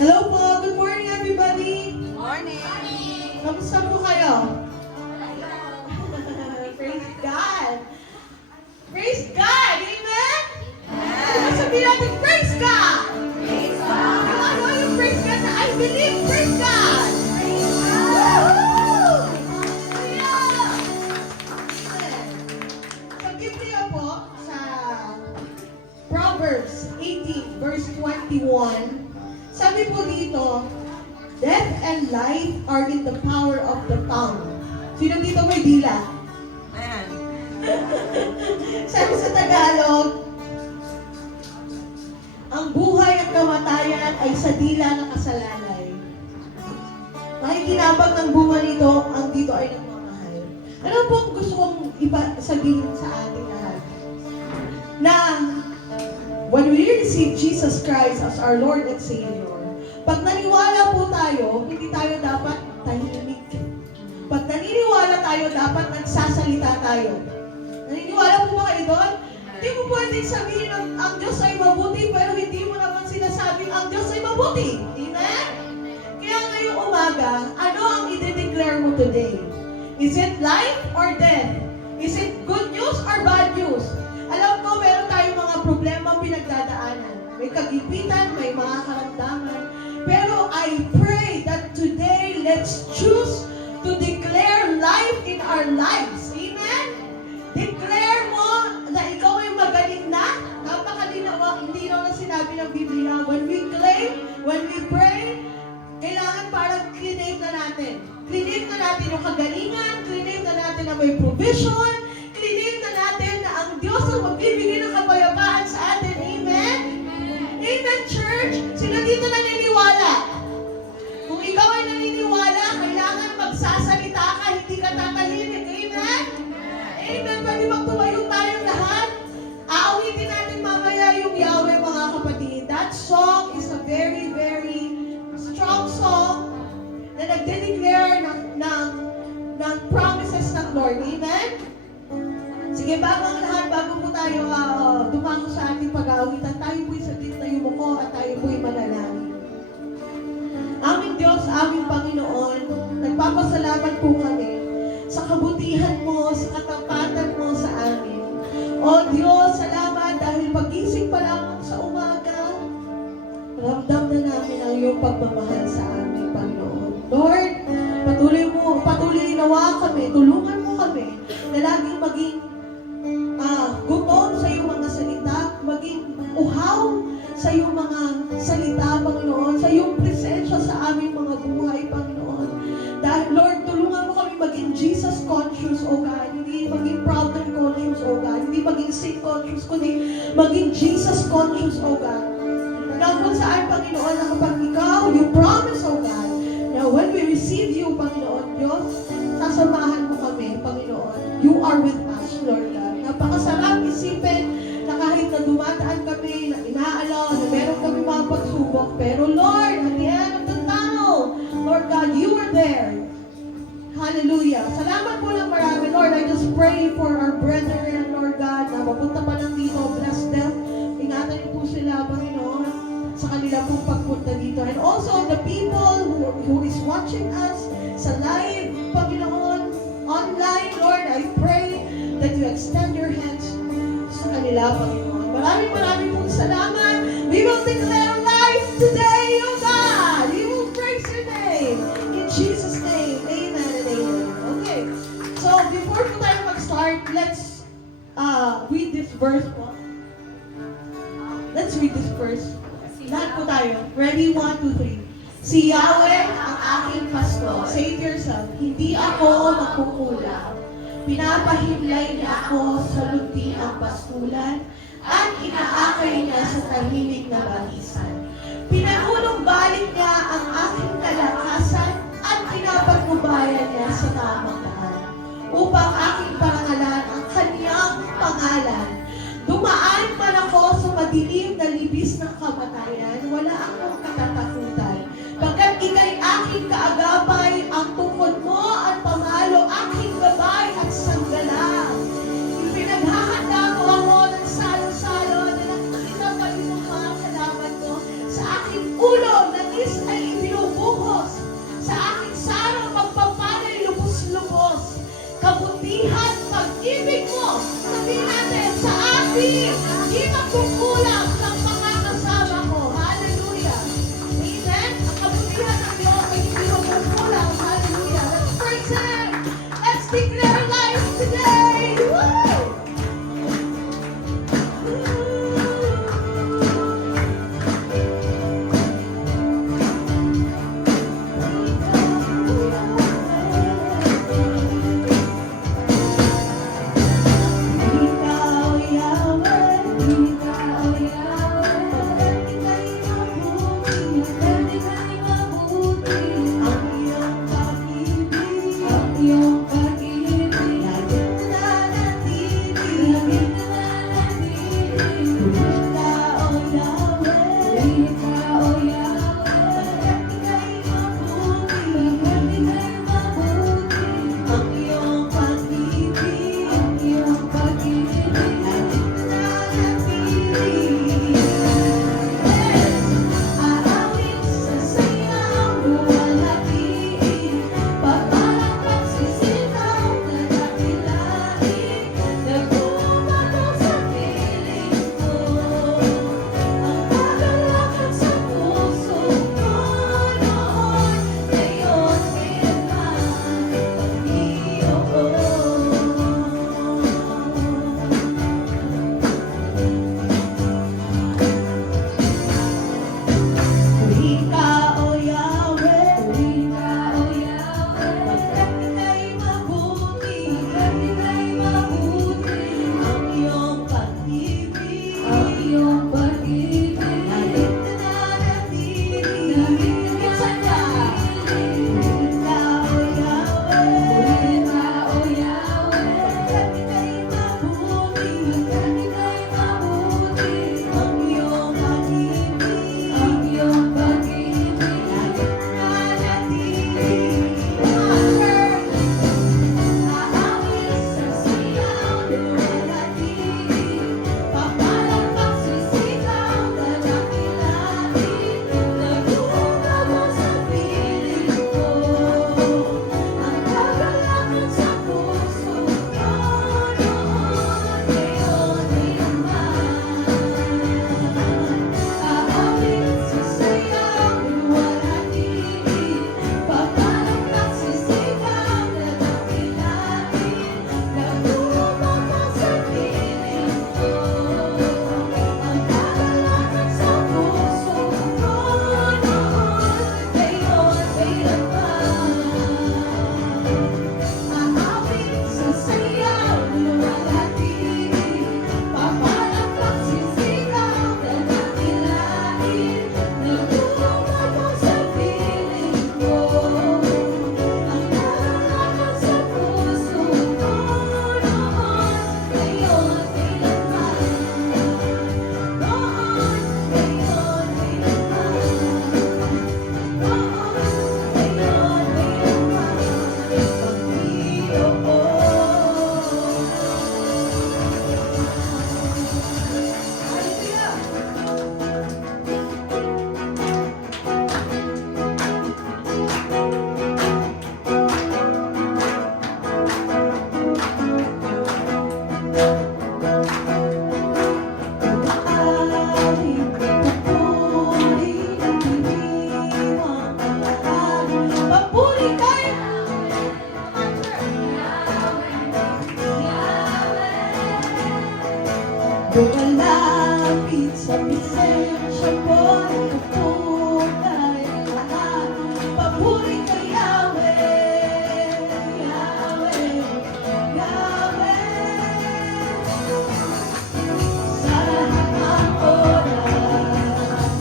Hello po, good morning everybody. Morning! Kamusta po kayo? Praise God. Praise God, amen? Ano sabihin natin, praise God? Praise God! Ano yung praise God na I believe, praise God? Praise God! Woohoo! Hallelujah! Amen. Sa Biblia po, sa Proverbs 18 verse 21, sabi po dito, death and life are in the power of the tongue. Sino dito may dila? Ayan. Sabi sa Tagalog, ang buhay at kamatayan ay sa dila ng kasalalay. Makikinabang ng bunga nito, ang dito ay nagmamahal. Ano po ang gusto kong sabihin sa ating lahat? Na when we receive Jesus Christ as our Lord and Savior, pag naniwala po tayo, hindi tayo dapat tahimik. Pag naniniwala tayo, dapat nagsasalita tayo. Naniniwala po ba kayo doon? Hindi mo pwedeng sabihin ang Diyos ay mabuti, pero hindi mo naman sinasabing ang Diyos ay mabuti. Amen? Kaya ngayong umaga, ano ang i-declare mo today? Is it life or death? Is it good news or bad news? Alam ko, meron tayong mga problema pinagdadaanan. May kagipitan, may mga karamdaman. Pero I pray that today, let's choose to declare life in our lives. Amen? Declare mo na ikaw ay magaling na. Napakalinaw, hindi na sinabi ng Biblia. When we claim, when we pray, kailangan parang claim na natin. Claim na natin yung kagalingan, claim na natin na may provision, claim na natin na ang Diyos ang magbibigay ng kapayapaan sa atin. Amen? Amen, church? Sino dito naniniwala? Kung ikaw ay naniniwala, kailangan magsasalita ka, hindi ka tatahimik. Amen? Amen. Pwede magtumayo tayong lahat. Aawitin natin mamaya yung Yahweh, mga kapatid. That song is a very, very strong song na nagde-declare ng promises ng Lord. Amen? Sige, bago po tayo dumango sa ating pag-aawitan, tayo po'y saglit na yumuko at tayo po'y manalangin. Aming Diyos, aming Panginoon, nagpapasalamat po kami sa kabutihan mo, sa katapatan mo sa amin. O Diyos, salamat dahil pagising pa lang sa umaga, ramdam na namin ang iyong pagmamahal sa amin, Panginoon. Lord, patuloy nawa kami, tulungan mo kami na laging maging gutom sa iyong mga salita, maging uhaw sa iyong mga salita, Panginoon, sa iyong presensya sa aming mga buhay, Panginoon. Dahil, Lord, tulungan mo kami maging Jesus conscious, O God, hindi maging problem conscious, O God, hindi maging sin conscious, kundi maging Jesus conscious, O God. Na kung saan, Panginoon, na kapag ikaw, you promise, O God, na when we receive you, Panginoon, Diyos, sasamahan mo kami, Panginoon. You are with us, Lord God. Napakasarap isipin na kahit na dumadaan kami, na inaalaw, na meron kami mga pagsubok, pero Lord, at the end of the tunnel, Lord God, you are there. Hallelujah. Salamat po ng marami, Lord. I just pray for our brethren, Lord God, na mapunta pa lang dito, bless them. Ingatan niyo po sila, Panginoon, sa kanila pong pagpunta dito. And also, the people who is watching us sa live, Panginoon, online, Lord, I pray that you extend your hands sa kanila, Panginoon. Maraming pong salamat. We will declare life today, O God. We will praise your name. In Jesus' name, amen and amen. Okay. So, before po tayo mag-start, let's read this verse po. Let's read this verse. Lahat po tayo. Ready? 1, 2, 3. Si Yahweh ang aking pastor. Say to yourself, hindi ako magkukulang. Pinapahimlay niya ako sa lunti ang pastulan at inaakay niya sa tahimik na bahisan. Pinahulong-balik niya ang aking kalakasan at pinapagnubayan niya sa tamang daan upang aking parangalan ang kanyang pangalan. Dumaan man ako sa madilim na libis ng kamatayan, wala akong katatakutan. Pagkat ika'y aking kaagapay, ang tungkod mo at pamalo, aking gabay at sanggala. Pinaghahanda mo ako ng salo-salo na nakikita pa rin mga salamat ko sa aking ulo, nagis Di magkukulang ng mga kasama ko. Hallelujah. Amen? Ang kabutihan ng Diyos ay hindi magkukulang. Hallelujah. Let's praise Him. Let's declare life today. Woo! Ikaw, Yahweh, Ikaw, Yahweh, Ika'y mabuti, ang iyong pag-ibig, laging nananatili. Ikaw, Yahweh, Ika'y mabuti, ang iyong pag-ibig, laging nananatili. Aawit sa sayaw, luwalhatiin, pagpalang pagsisitaw na dakilain, nagbumabaw sa piling ko, ang kagalakan sa puso ko noon, ngayon, kailanman, Ikaw, O Yahweh, pagkat ika'y mabuti, ang iyong pag-ibig, laging nananatili. Minsan pa, Ikaw, O Yahweh, pagkat ika'y mabuti, ang iyong pag-ibig, laging nananatili. Aawit sa sayaw, luwalhatiin, papalang pagsisitaw na dakilain, nagbumabaw sa piling ko, ang kagalakan sa puso ko noon, ngayon, kailanman. Aawit sa sayaw, luwalhatiin, papalang pagsisitaw na dakilain, nagbumabaw sa piling ko, ang kagalakan sa puso ko noon, ngayon, kailanman. Aawit sa sayaw, luwalhatiin, papalang pagsisitaw na dakilain, nagbumabaw sa piling ko, ang kagalakan sa puso ko noon, ngayon, kailanman. Noon, ngayon, Papuri kayo! Lumalapit sa presensya mo, nagpupunay ang lahat. Papuri ka, Yahweh, Yahweh, Yahweh. Sa lahat ng oras,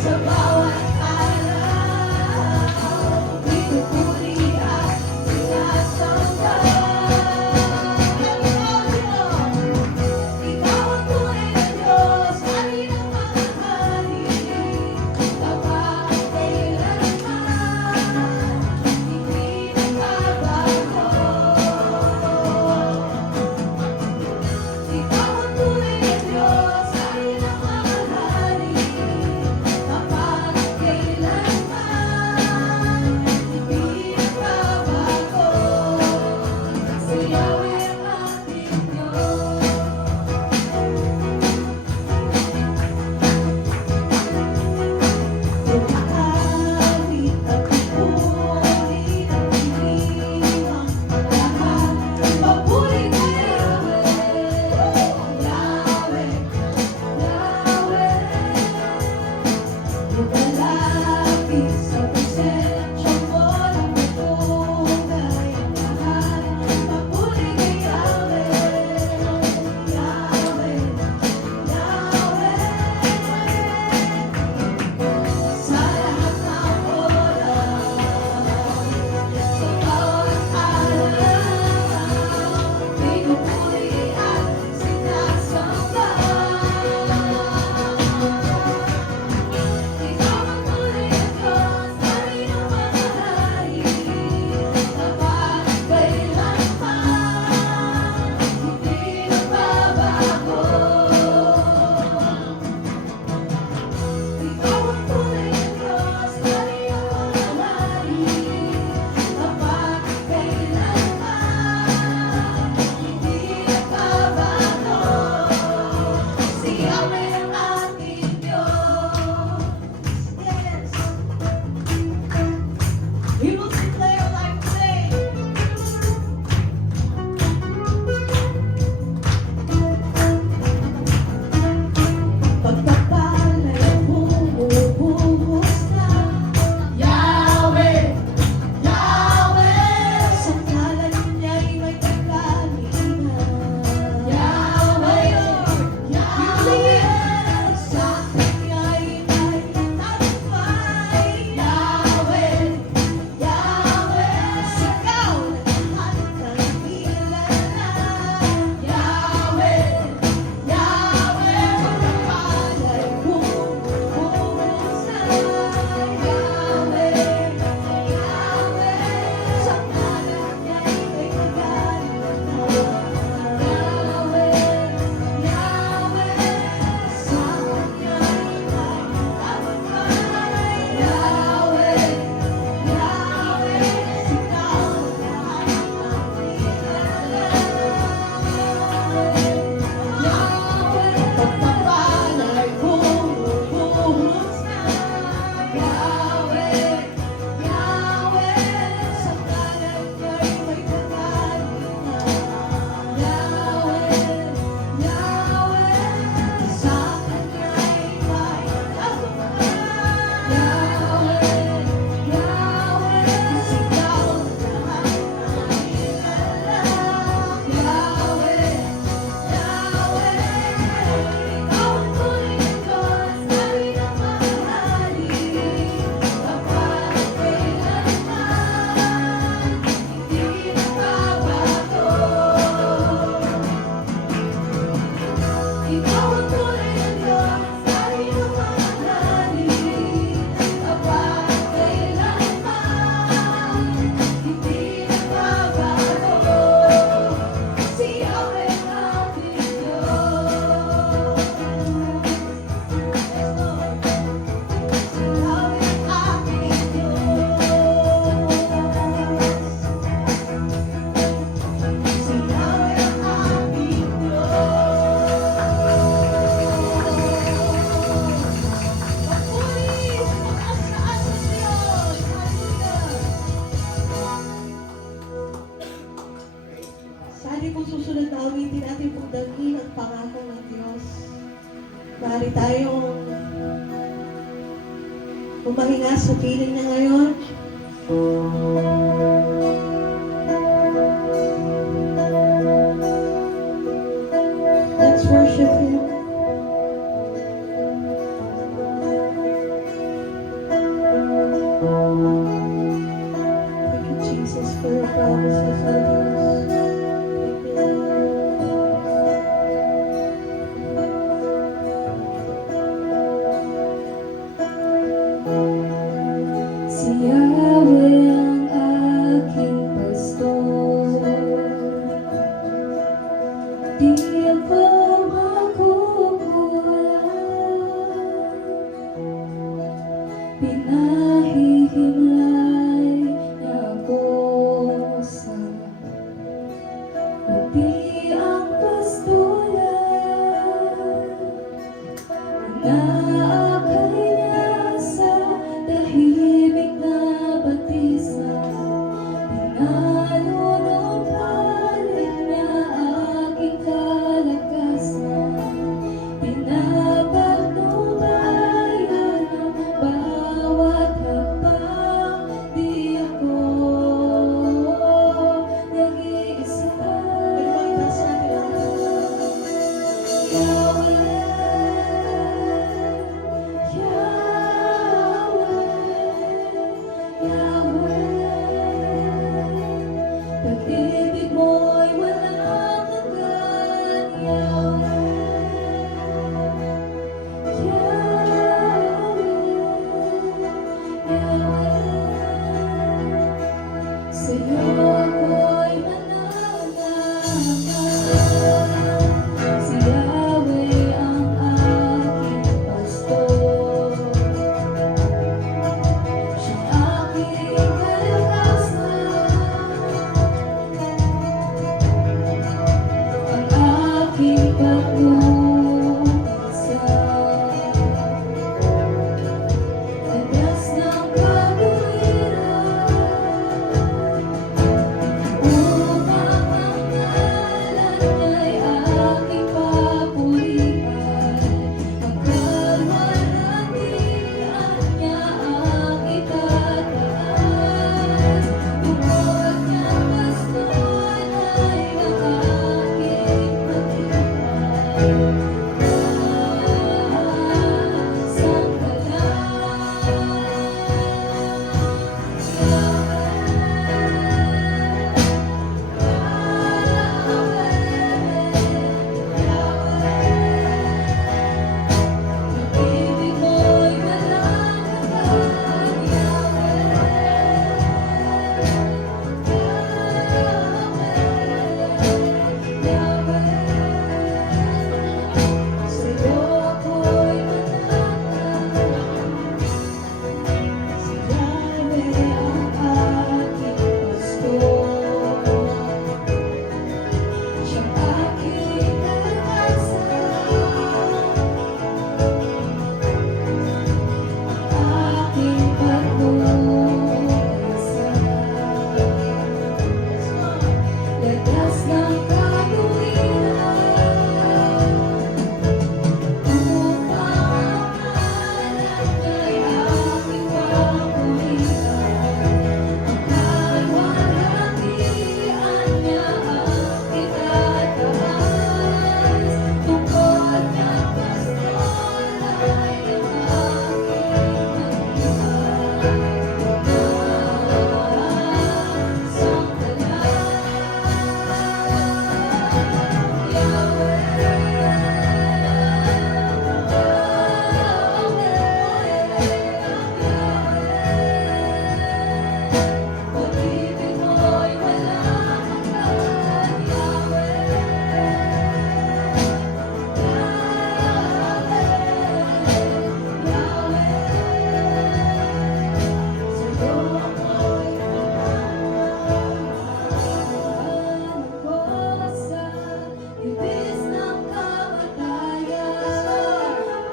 sa bawat araw, pinupuri at sinasamba. Ikaw ang tunay na Diyos, hari ng mga hari. Papuri ng Diyos sa iyong mga galing, kapag kailanman, hindi nagbabago. Si Yahweh ang ating Diyos. Si Yahweh ang ating Diyos. Si Yahweh ang ating Papuri sa mataas-taas ng Diyos. Hallelujah. Sali po susunod na awitin natin pong dalhin ang pangako ng Diyos. Maaari tayong humahinga sa piling niya ngayon. Let's worship Him. Thank you, Jesus, for your promises, our Diyos. Thank you, Lord. Si Yahweh ang aking pastor, di ako makukulang. Pinahihimlay niya ako sa lupiang pastulan. Inaakay niya sa tahimik na batisan. Pinanunumpalit niya aking kalakasan. Pinapatnubayan ang bawat hakbang. Di ako nag-iisa. Pwede ba itaas natin ang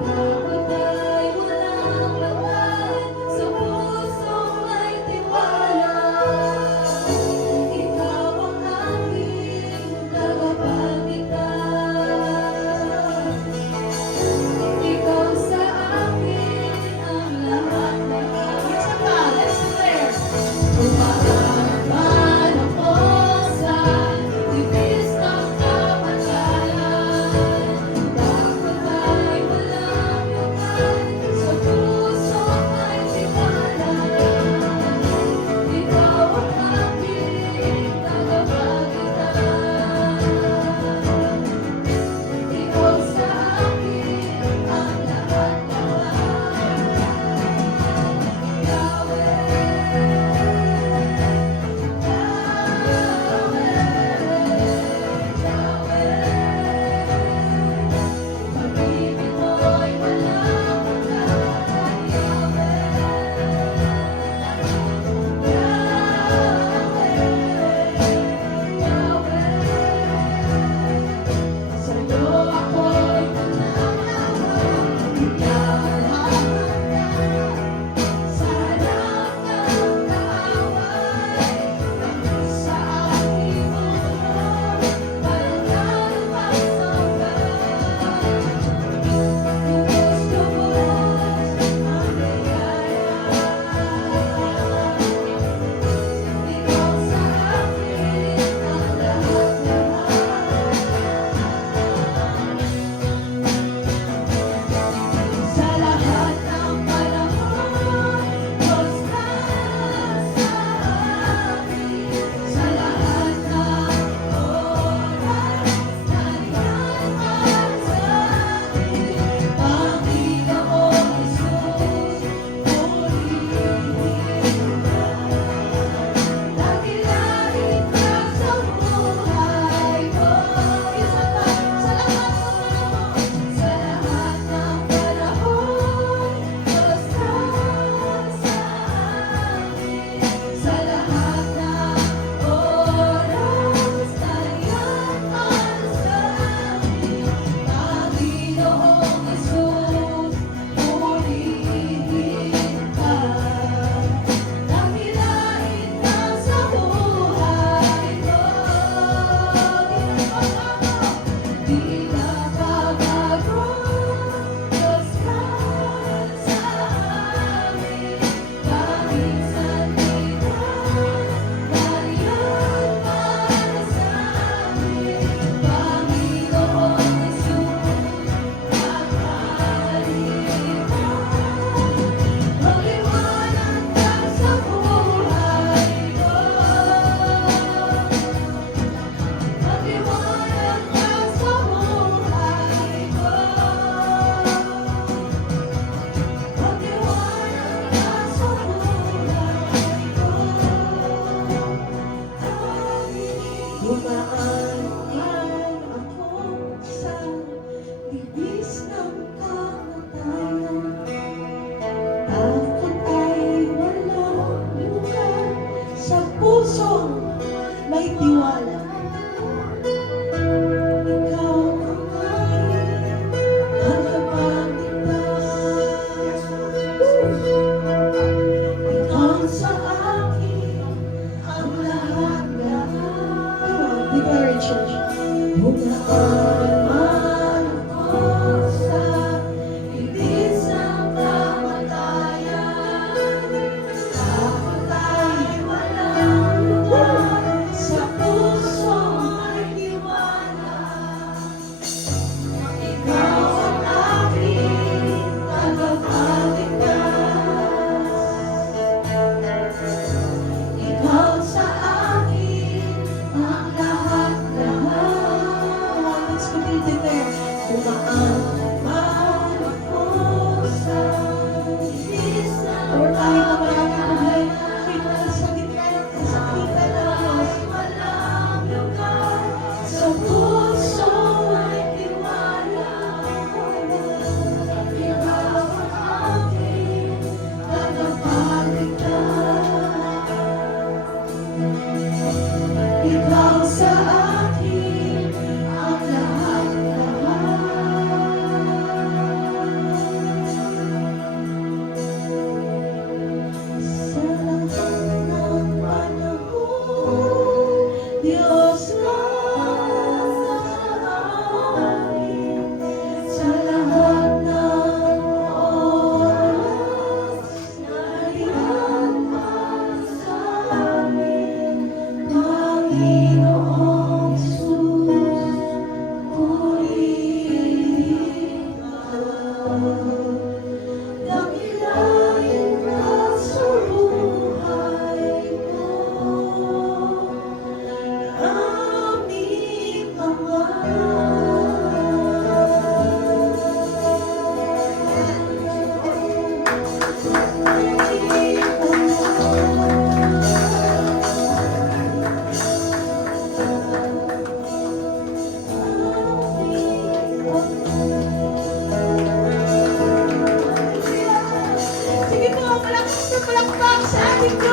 Bakit ay walang laman sa pusong may tiwala? Ikaw ang aking tagapagligtas. Ikaw sa akin ang lahat-lahat. Isa pa, let's declare. Tumatakpan ako sa tibis ng kamatayan. Bakit ay walang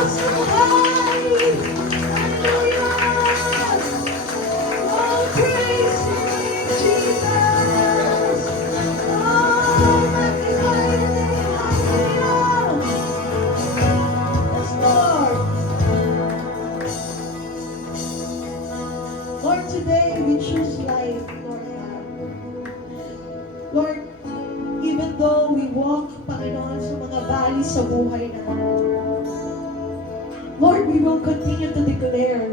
Diyos na buhay! Hallelujah! Oh, praise your name, Jesus! Oh, magnify your name! Hallelujah! Yes, Lord! Lord, today we choose life, Lord God. Lord, even though we walk, Panginoon, sa mga valley sa buhay natin, Lord, we will continue to declare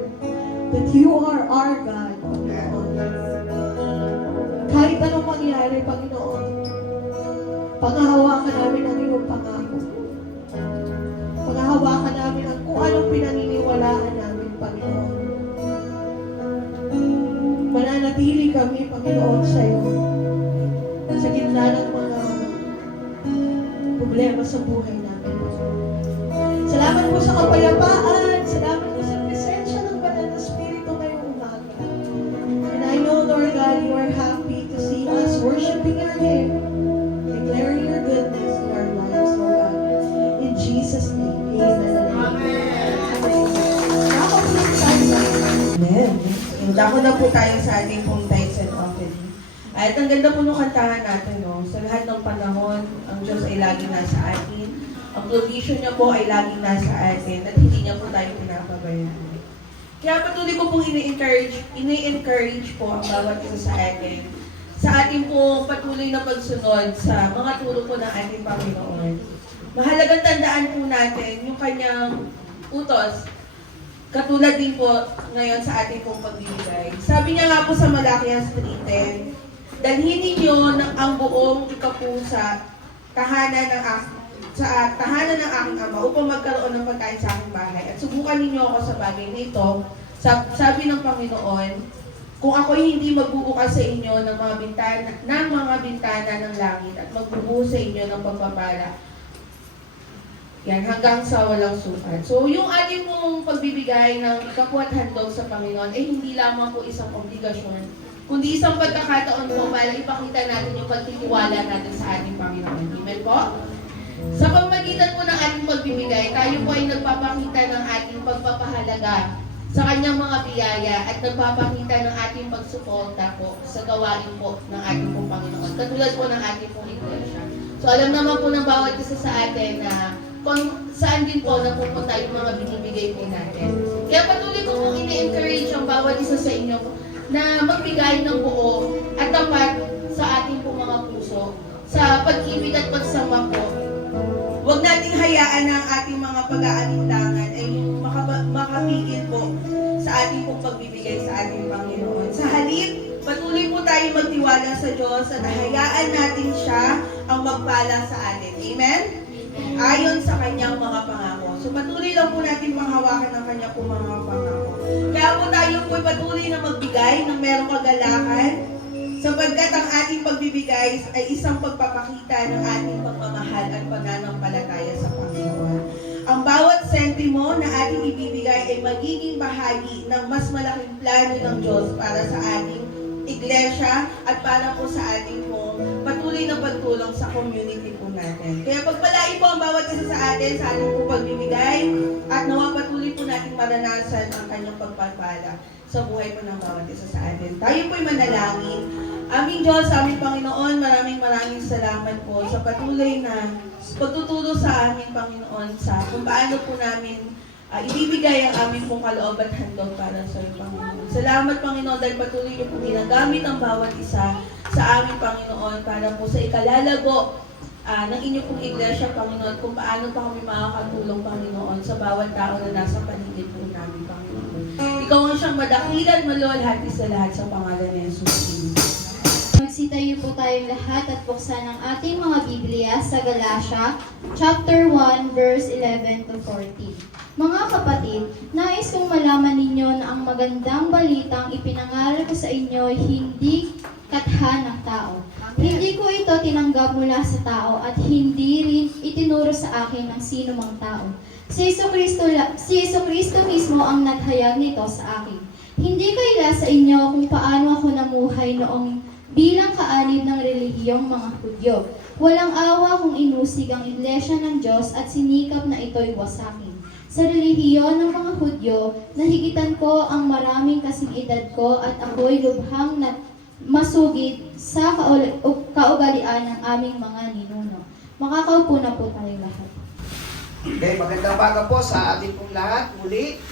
that you are our God, Panginoon. Kahit anong mangyari, Panginoon, panghahawakan namin ang iyong pangako. Panghahawakan namin ang kung anong pinaniniwalaan namin, Panginoon. Mananatili kami, Panginoon, sa iyo. Sa gitna ng mga problema sa buhay namin. Salamat po sa kapayapaan. Salamat po sa presensya ng Banal na Espiritu ngayong umaga. And I know, Lord God, you are happy to see us worshiping your name, declaring your goodness in our lives, Lord God. In Jesus' name, amen. Amen. Dako na po tayo sa ating pong tithes and offering. At ang ganda po nung kantahan natin, no? Sa lahat ng panahon, ang Diyos ay lagi nasa atin. Ang provision niya po ay lagi nasa atin at hindi niya po tayo pinapabayaan. Kaya patuloy ko pong ini-encourage po ang bawat isa sa atin. Sa ating po patuloy na pagsunod sa mga turo po ng ating Panginoon. Mahalagang tandaan po natin yung kanyang utos. Katulad din po ngayon sa ating pong pagbibigay. Sabi niya nga po sa Malakias 3:10, dalhin ninyo ang buong ikapusa tahanan ng aking ama upang magkaroon ng pagkain sa aking bahay. At subukan ninyo ako sa bagay na ito. Sabi ng Panginoon, kung ako'y hindi magbubukas sa inyo ng mga bintana ng langit at magbubuhos sa inyo ng pagpapala. Yan, hanggang sa walang sukat. So, yung ating pong pagbibigay ng ikapuat handog sa Panginoon ay hindi lamang po isang obligasyon, kundi isang pagkakataon po para ipakita natin yung pagtitiwala natin sa ating Panginoon. Amen po? Sa pamamagitan po ng ating pagbibigay, tayo po ay nagpapakita ng ating pagpapahalaga sa kanyang mga biyaya at nagpapakita ng ating pagsuporta po sa gawain po ng ating pong Panginoon. Katulad po ng ating pong iglesia. So, alam naman po ng bawat isa sa atin na kung saan din po napupunta yung mga binibigay po natin. Kaya patuloy ko pong ini-encourage ang bawat isa sa inyo na magbigay ng buo at tapat sa ating po mga puso sa pag-ibig at pagsama po. Huwag nating hayaan na ang ating mga pag-aalinlangan ay yung makapigil po sa ating pong pagbibigay sa ating Panginoon. Sa halip, patuloy po tayo magtiwala sa Diyos at hayaan natin siya ang magpala sa atin. Amen? Ayon sa kanyang mga pangako. So patuloy lang po natin panghawakan ng kanyang po mga pangako. Kaya po tayo po patuloy na magbigay ng merong kagalakan sapagkat ang ating pagbibigay ay isang pagpapakita ng ating pagmamahal at pananampalataya sa Panginoon. Ang bawat sentimo na ating ibibigay ay magiging bahagi ng mas malaking plano ng Diyos para sa ating iglesia at para po sa ating patuloy na pagtulong sa community po natin. Kaya pagpalain po ang bawat isa sa atin sa ating po pagbibigay at nawa patuloy po natin maranasan ang kanyang pagpapala sa buhay po ng bawat isa sa atin. Tayo po'y manalangin. Aming Diyos, aming Panginoon, maraming salamat po sa patuloy na pagtuturo sa aming Panginoon sa kung paano po namin ibibigay ang aming pong kaloob at handog para sa iyo, Panginoon. Salamat, Panginoon, dahil patuloy niyo po ginagamit ang bawat isa sa aming Panginoon para po sa ikalalago ng inyong pong iglesia, Panginoon, kung paano pa kami makakatulong, Panginoon, sa bawat tao na nasa paligid po namin, Panginoon. Ikaw ang siyang madakilan, maluwalhati sa lahat sa pangalan ni Jesus. Magsitayo po tayong lahat at buksan ang ating mga Biblia sa Galatia, chapter 1, verse 11 to 14. Mga kapatid, nais kong malaman ninyo na ang magandang balitang ipinangaral ko sa inyo ay hindi katha ng tao. Hindi ko ito tinanggap mula sa tao at hindi rin itinuro sa akin ng sino mang tao. Si Jesucristo mismo ang naghayag nito sa akin. Hindi kaila sa inyo kung paano ako namuhay noong bilang kaanib ng relihiyong mga Hudyo. Walang awa kung inusig ang iglesia ng Diyos at sinikap na ito'y wasakin. Sa relihiyon ng mga Hudyo, nahigitan ko ang maraming kasing edad ko at ako'y lubhang na masugid sa kaugalian ng aming mga ninuno. Makakaupo na po tayo lahat. Okay, magandang umaga po sa ating pong lahat. Muli.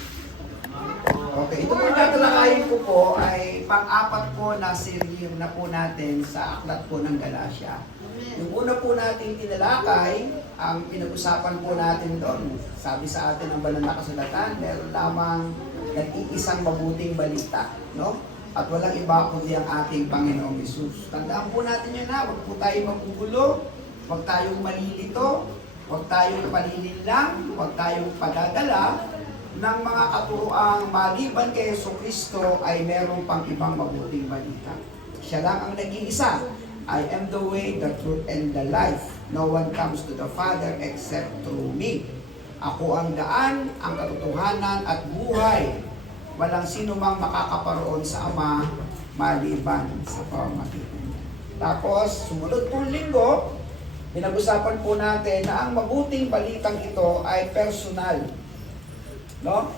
Okay, ito po tatalakayin ko po ay pang-apat po na series na po natin sa aklat po ng Galacia. Yung una po natin tinalakay, ang pinag-usapan po natin doon, sabi sa atin ng banal na kasulatan, meron lamang nag-iisang mabuting balita, no? At walang iba kundi ang ating Panginoong Hesus. Tandaan po natin yun na, huwag po tayong magugulo, huwag tayong malilito, huwag tayong panilinlang, huwag tayong padadala ng mga katuroang maliban kay Jesucristo ay meron pang ibang mabuting balita. Siya lang ang nag-iisa. I am the way, the truth, and the life. No one comes to the Father except through me. Ako ang daan, ang katotohanan at buhay. Walang sino mang makakaparoon sa Ama maliban sa pamamagitan niya. Tapos, sumunod pong linggo, pinag-usapan po natin na ang mabuting balitang ito ay personal. No?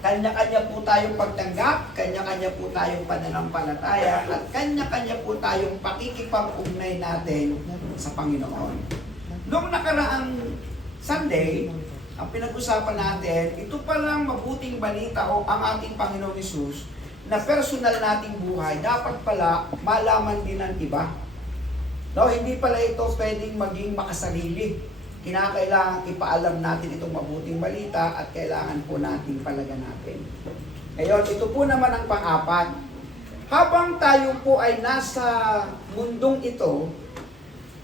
Kanya-kanya po tayong pagtanggap, kanya-kanya po tayong pananampalataya, at kanya-kanya po tayong pakikipag-ugnay natin sa Panginoon. Noong nakaraang Sunday, ang pinag-usapan natin, ito palang mabuting balita o ang ating Panginoong Hesus na personal nating buhay, dapat pala malaman din ng iba. No, hindi pala ito pwedeng maging makasarili. Kinakailangan ipaalam natin itong mabuting balita at kailangan po natin palaganatin. Ngayon, ito po naman ang pang-apat. Habang tayo po ay nasa mundong ito,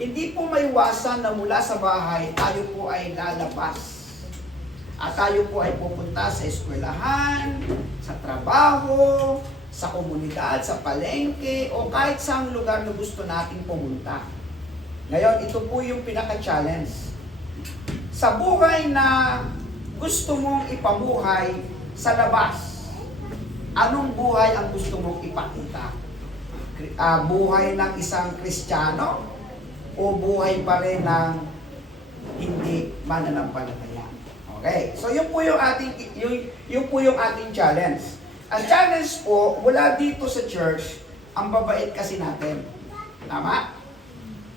hindi po maiwasan na mula sa bahay, tayo po ay lalabas. At tayo po ay pupunta sa eskwelahan, sa trabaho, sa komunidad, sa palengke, o kahit saang lugar na gusto nating pumunta. Ngayon, ito po yung pinaka-challenge. Sa buhay na gusto mong ipamuhay sa labas, anong buhay ang gusto mong ipakita? Buhay ng isang Kristiyano o buhay pa rin ng hindi mananampalataya? Okay, so yun po yung ating challenge. Ang challenge po, mula dito sa church, ang babait kasi natin. Tama?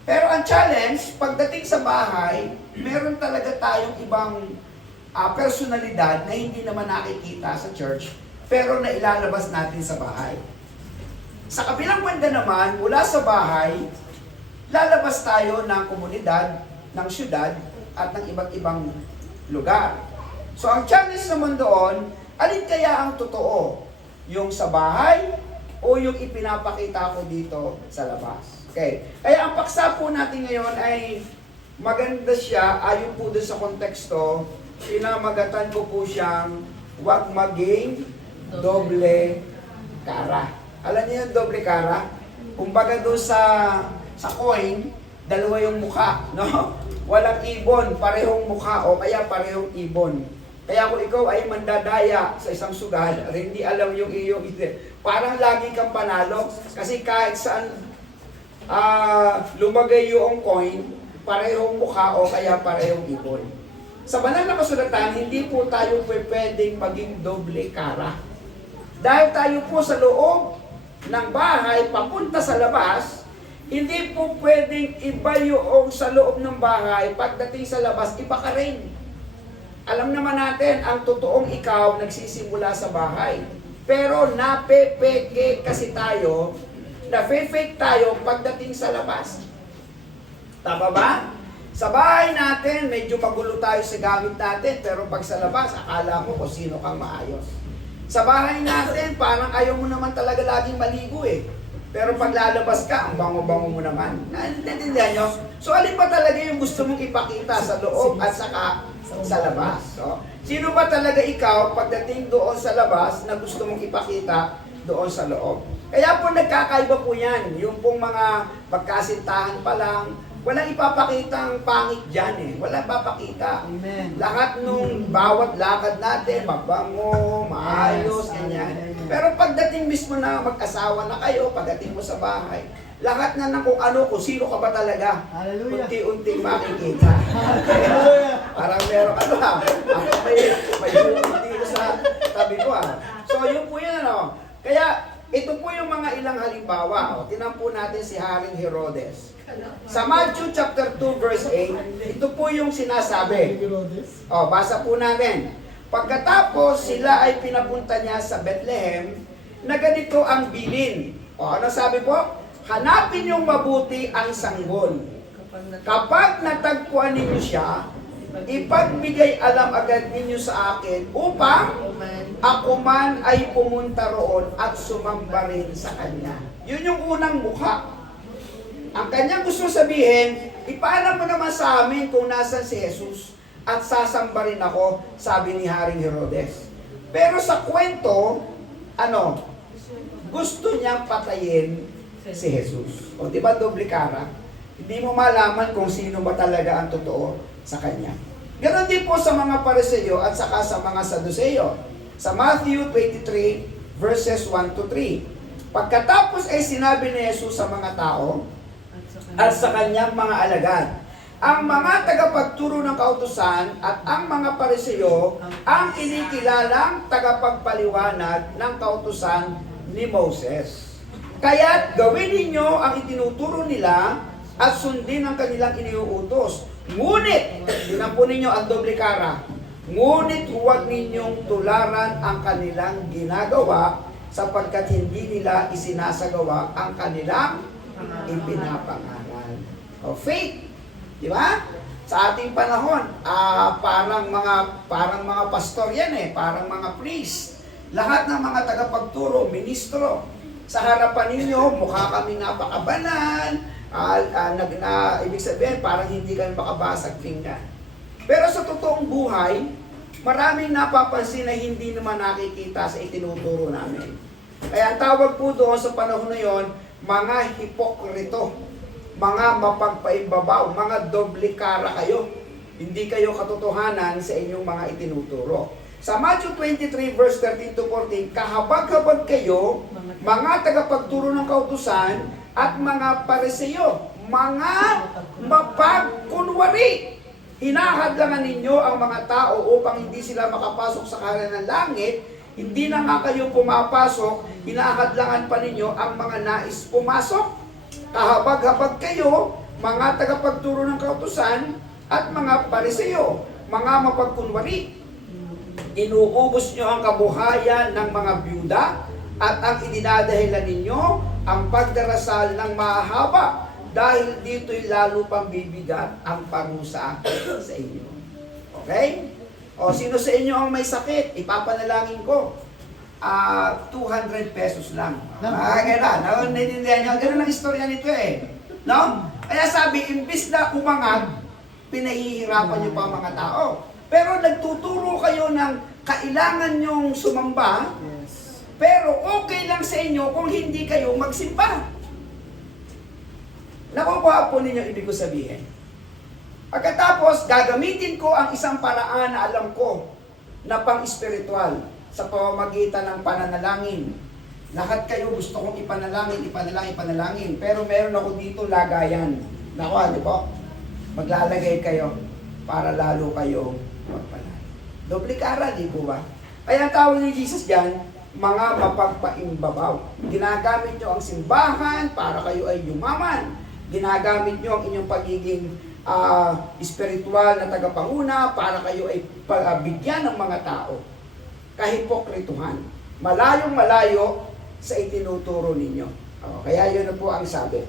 Pero ang challenge, pagdating sa bahay, meron talaga tayong ibang personalidad na hindi naman nakikita sa church, pero na ilalabas natin sa bahay. Sa kabilang banda naman, mula sa bahay, lalabas tayo ng komunidad, ng syudad, at ng iba't ibang lugar. So ang challenge naman doon, alin kaya ang totoo? Yung sa bahay o yung ipinapakita ko dito sa labas? Okay. Kaya ang paksa po natin ngayon ay maganda siya, ayon po doon sa konteksto, pinamagatan ko po siyang huwag maging doble kara. Alam niyo yung doble kara? Kumbaga doon sa coin, dalawa yung mukha, no? Walang ibon, parehong mukha o kaya parehong ibon. Kaya kung ikaw ay mandadaya sa isang sugal, hindi alam yung iyong isip, parang lagi kang panalo kasi kahit saan lumagay yung coin, parehong mukha o kaya parehong ibon. Sa banal na kasulatan, hindi po tayo pwedeng maging doble kara. Dahil tayo po sa loob ng bahay, papunta sa labas, hindi po pwedeng iba yung sa loob ng bahay, pagdating sa labas, iba ka rin. Alam naman natin, ang totoong ikaw nagsisimula sa bahay. Pero napepeke kasi tayo, na-fake tayo pagdating sa labas. Tama ba? Sa bahay natin, medyo magulo tayo sa gamit natin, pero pag sa labas, akala mo kung sino kang maayos. Sa bahay natin, parang ayaw mo naman talaga laging maligo eh. Pero pag lalabas ka, ang bango-bango mo naman. Naintindihan nyo? So alin ba talaga yung gusto mong ipakita sa loob at saka sa labas? So, sino ba talaga ikaw pagdating doon sa labas na gusto mong ipakita doon sa loob? Kaya po nagkakaiba po yan. Yung pong mga pagkasintahan pa lang, walang ipapakitang pangit dyan eh. Walang papakita. Amen. Lahat nung bawat lakad natin, mabango, maayos, ganyan. Pero pagdating mismo na mag-asawa na kayo, pagdating mo sa bahay, lahat na ng kung ano, kung sino ka ba talaga, Hallelujah. unti-unti makikita. Parang meron ka ha. Ako may bukod dito sa tabi ko ha. So yun po yun ano. Kaya ito po yung mga ilang halimbawa. O, tinan po natin si Haring Herodes. Sa Matthew chapter 2 verse 8, ito po yung sinasabi. O, basa po natin. Pagkatapos sila ay pinapunta niya sa Bethlehem na ganito ang bilin. O, ano sabi po? Hanapin niyong mabuti ang sanggol. Kapag natagpuan ninyo siya, ipagbigay alam agad ninyo sa akin upang ako man ay pumunta roon at sumamba rin sa kanya. Yun yung unang mukha. Ang kanyang gusto sabihin, ipaalam mo naman sa amin kung nasan si Jesus at sasamba rin ako, sabi ni Haring Herodes. Pero sa kwento, gusto niyang patayin si Jesus. O di ba doble cara? Hindi mo malaman kung sino ba talaga ang totoo sa kanya. Ganon din po sa mga Pariseo at saka sa mga Saduceo. Sa Matthew 23 verses 1 to 3. Pagkatapos ay sinabi ni Jesus sa mga tao at sa kanyang mga alagad, ang mga tagapagturo ng kautusan at ang mga Pariseo ang kinikilalang tagapagpaliwanag ng kautusan ni Moses. Kaya't gawin ninyo ang itinuturo nila at sundin ang kanilang iniuutos. Ngunit, tinan po ninyo ang doble cara, ngunit huwag ninyong tularan ang kanilang ginagawa sapagkat hindi nila isinasagawa ang kanilang ipinapangaral. O faith, di ba? Sa ating panahon, parang mga pastor yan parang mga priest. Lahat ng mga tagapagturo, ministro, sa harapan ninyo, mukha kami napakabanan, ibig sabihin, parang hindi kami makabasag pinggan. Pero sa totoong buhay, maraming napapansin na hindi naman nakikita sa itinuturo namin. Kaya ang tawag po doon sa panahon na yon, mga hipokrito, mga mapagpaimbabaw, mga doble cara kayo. Hindi kayo katotohanan sa inyong mga itinuturo. Sa Matthew 23 verse 13 to 14, kahabag-habag kayo, mga tagapagturo ng kautusan, at mga Pariseo, mga mapagkunwari. Hinahadlangan ninyo ang mga tao upang hindi sila makapasok sa kaharian ng langit. Hindi na nga kayo pumapasok, hinahadlangan pa ninyo ang mga nais pumasok. Kahabag-habag kayo, mga tagapagturo ng kautusan, at mga Pariseo, mga mapagkunwari. Inuubos nyo ang kabuhayan ng mga byuda at ang idinadahilan ninyo ang pagdarasal ng mahaba dahil dito'y lalo pang bibigat ang parusa sa inyo. Okay? O sino sa inyo ang may sakit? Ipapanalangin ko. 200 pesos lang. Naiintindihan nyo? Ganun ang istorya nito No? Kaya sabi, imbis na umangag, pinahihirapan nyo pa ang mga tao. Pero nagtuturo kayo ng kailangan nyong sumamba, pero okay lang sa inyo kung hindi kayo magsimba. Nakukuha po ninyo ibig ko sabihin. Pagkatapos, gagamitin ko ang isang paraan na alam ko na pang-spiritual sa pamamagitan ng pananalangin. Lahat kayo gusto kong ipanalangin. Pero meron ako dito lagayan. Nakuha niyo po? Maglalagay kayo para lalo kayo magpanal. Doble cara, di po ba? Kaya ang tawag ni Jesus dyan, mga mapagpaimbabaw. Ginagamit nyo ang simbahan para kayo ay yumaman. Ginagamit nyo ang inyong pagiging spiritual na tagapanguna para kayo ay bigyan ng mga tao. Kahipokrituhan. Malayong malayo sa itinuturo ninyo. Kaya yun na po ang sabi.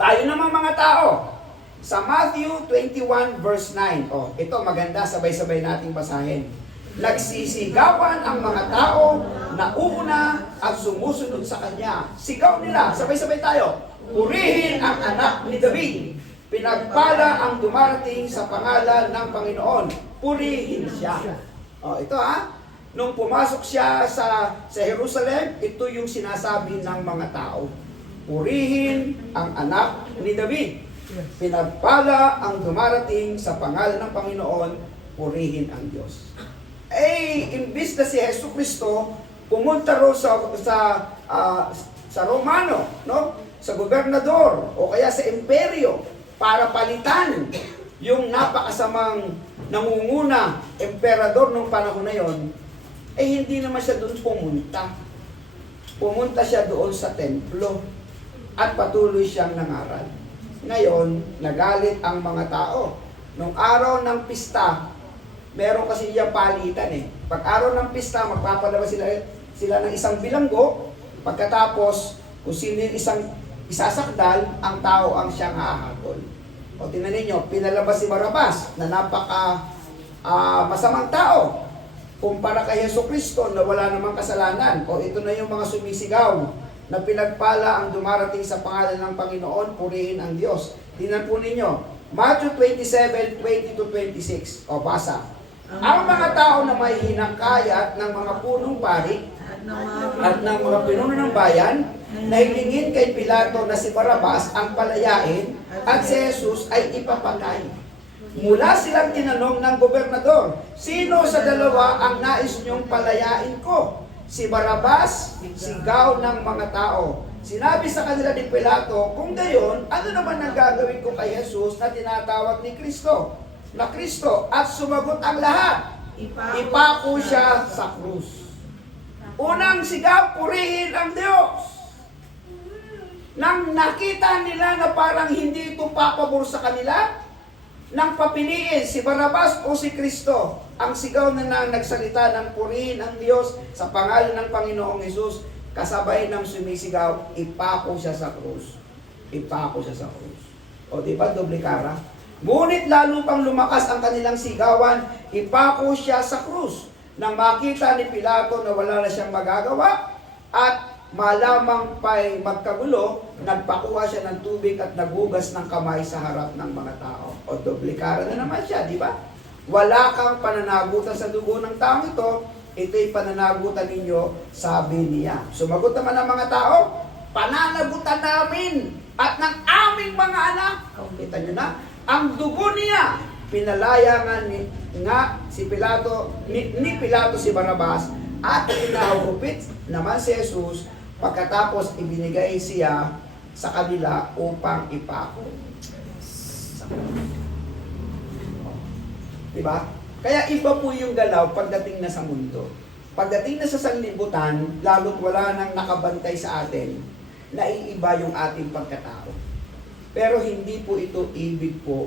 Tayo naman mga tao, sa Matthew 21 verse 9. Ito maganda, sabay-sabay nating basahin. Nagsisigawan ang mga tao na uuna at sumusunod sa Kanya. Sigaw nila, sabay-sabay tayo. Purihin ang anak ni David. Pinagpala ang dumarating sa pangalan ng Panginoon. Purihin siya. Ito nung pumasok siya sa Jerusalem, ito yung sinasabi ng mga tao. Purihin ang anak ni David. Pinagpala ang dumarating sa pangalan ng Panginoon, purihin ang Diyos. Imbis na si Jesucristo pumunta ro sa Romano, no? Sa gobernador o kaya sa imperyo para palitan yung napakasamang nangunguna, emperador nung panahon na yon, hindi naman siya doon pumunta. Pumunta siya doon sa templo at patuloy siyang nangaral. Ngayon, nagalit ang mga tao. Nung araw ng pista, meron kasi yung palitan Pag araw ng pista, magpapalabas sila ng isang bilanggo. Pagkatapos, kung sino yung isasakdal, ang tao ang siyang hahatol. O tingnan ninyo, pinalabas si Barrabas na napaka masamang tao kumpara kay Jesucristo na wala namang kasalanan. O ito na yung mga sumisigaw na pinagpala ang dumarating sa pangalan ng Panginoon, purihin ang Diyos. Tingnan po ninyo, Matthew 27:20-26. O basa. Ang mga tao na may hinakayat ng mga punong pari at ng mga pinuno ng bayan, nahilingin kay Pilato na si Barrabas ang palayain at si Jesus ay ipapatay. Mula silang tinanong ng gobernador, sino sa dalawa ang nais niyong palayain ko? Si Barrabas, sigaw ng mga tao. Sinabi sa kanila ni Pilato, kung gayon, ano naman ang gagawin ko kay Jesus na tinatawag ni Kristo? Na Kristo, at sumagot ang lahat. Ipako siya sa krus. Unang sigaw, purihin ang Diyos. Nang nakita nila na parang hindi ito papabor sa kanila, nang papiliin si Barrabas o si Kristo, ang sigaw na nagsalita ng purihin ang Diyos sa pangalan ng Panginoong Hesus, kasabay ng sumisigaw, ipako siya sa krus. Ipako siya sa krus. O diba, doble kara? Ngunit lalo pang lumakas ang kanilang sigawan, ipako siya sa krus. Nang makita ni Pilato na wala na siyang magagawa at malamang pa'y magkagulo, nagpakuha siya ng tubig at naghugas ng kamay sa harap ng mga tao. O doblikara na naman siya, di ba? Wala kang pananagutan sa dugo ng taong ito, ito'y pananagutan ninyo, sabi niya. Sumagot naman ang mga tao, pananagutan namin at ng aming mga anak. Kita nyo na, ang dugo niya, pinalaya nga si Pilato, ni Pilato si Barrabas at pinahugupit naman si Jesus pagkatapos ibinigay siya sa kanila upang ipako. Diba? Kaya iba po yung galaw pagdating na sa mundo. Pagdating na sa sanlibutan, lalo't wala nang nakabantay sa atin, naiiba yung ating pagkatao. Pero hindi po ito ibig po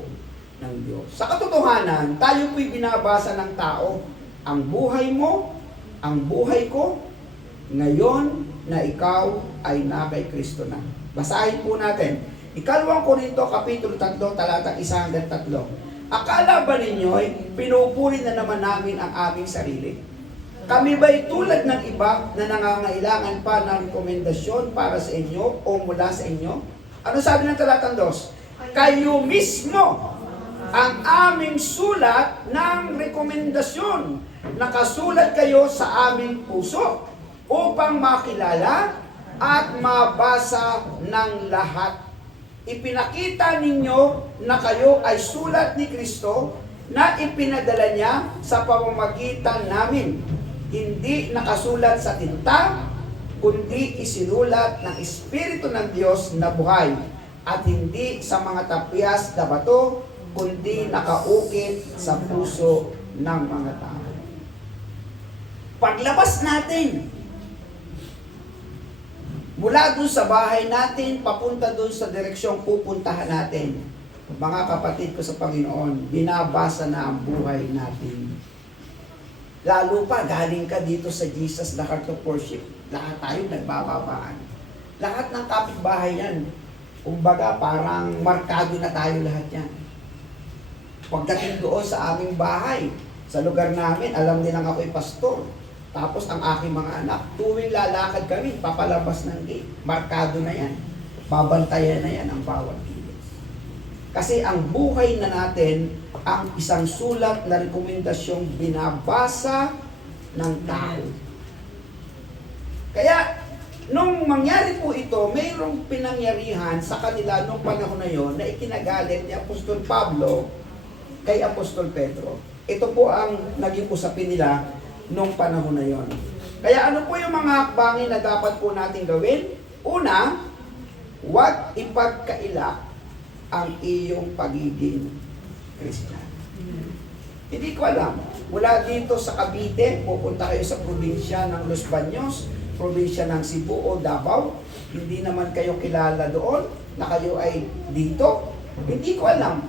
ng Diyos. Sa katotohanan, tayo po'y binabasa ng tao. Ang buhay mo, ang buhay ko, ngayon na ikaw ay na kay Kristo na. Basahin po natin. Ikalawang Korinto, Kapitulo 3, talatang 1-3. Akala ba ninyo'y pinupuri na naman namin ang aming sarili? Kami ba'y tulad ng iba na nangangailangan pa ng rekomendasyon para sa inyo o mula sa inyo? Ano sabi ng talatang 2? Kayo mismo ang aming sulat ng rekomendasyon. Nakasulat kayo sa aming puso upang makilala at mabasa ng lahat. Ipinakita ninyo na kayo ay sulat ni Kristo na ipinadala niya sa pamamagitan namin. Hindi nakasulat sa tinta, kundi isinulat ng Espiritu ng Diyos na buhay at hindi sa mga tapyas na bato, kundi nakaukit sa puso ng mga tao. Paglabas natin mula doon sa bahay natin, papunta doon sa direksyong pupuntahan natin, mga kapatid ko sa Panginoon, binabasa na ang buhay natin. Lalo pa, galing ka dito sa Jesus, the heart of worship. Lahat tayo nagbababaan. Lahat ng kapitbahay yan. Kumbaga, parang markado na tayo lahat yan. Pagdating doon sa aming bahay, sa lugar namin, alam nilang ako'y pastor. Tapos ang aking mga anak, tuwing lalakad kami, papalabas ng gate. Markado na yan. Babantayan na yan ang bawat kilos. Kasi ang buhay na natin, ang isang sulat na rekomendasyong binabasa ng tao. Kaya, nung mangyari po ito, mayroong pinangyarihan sa kanila nung panahon na yon na ikinagalit ni Apostol Pablo kay Apostol Pedro. Ito po ang naging usapin nila nung panahon na yon. Kaya ano po yung mga hakbangin na dapat po natin gawin? Una, huwag ipagkaila ang iyong pagiging Kristiyano. Hindi ko alam. Mula dito sa Cavite, pupunta kayo sa probinsya ng Los Baños, probinsya ng Cebu o Davao. Hindi naman kayo kilala doon na kayo ay dito. Hindi ko alam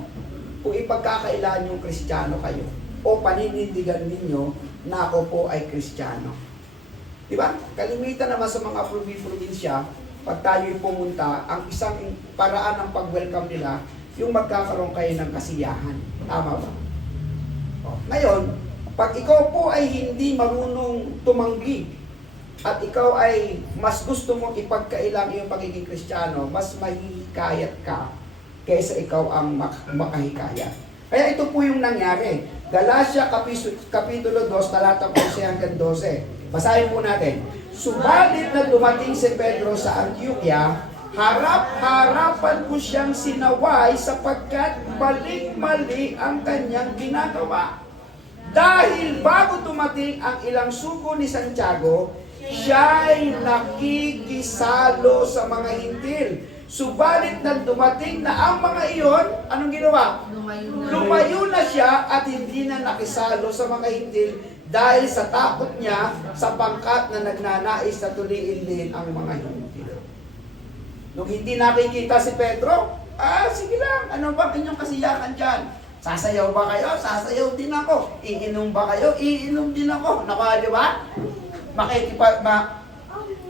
kung ipagkakailan yung Kristiyano kayo o paninindigan ninyo na ako po ay Kristiyano. Diba? Kalimitan naman sa mga probinsya, pag tayo'y pumunta, ang isang paraan ng pag-welcome nila, yung magkakaroon kayo ng kasiyahan. Tama ba? O, ngayon, pag ikaw po ay hindi marunong tumanggi at ikaw ay mas gusto mong ipagkailang iyong pagiging Kristiyano, mas mahihikayat ka kaysa ikaw ang makahikayat. Kaya ito po yung nangyari. Galatia Kapitulo 2, talatang 11 hanggang 12. Basahin po natin. Subalit na dumating si Pedro sa Antioquia, harap-harapan ko siyang sinaway sapagkat mali ang kanyang ginagawa. Dahil bago dumating ang ilang sugo ni Santiago, siya'y nakikisalo sa mga hintil. Subalit nang dumating na ang mga iyon, anong ginawa? Lumayo na siya at hindi na nakisalo sa mga hintil dahil sa takot niya sa pangkat na nagnanais na tuliin din ang mga hintil. Nung hindi nakikita si Pedro, sige lang, ano ba inyong kasiyakan dyan? Sasayaw ba kayo? Sasayaw din ako. Iinom ba kayo? Iinom din ako. Naku, di ba?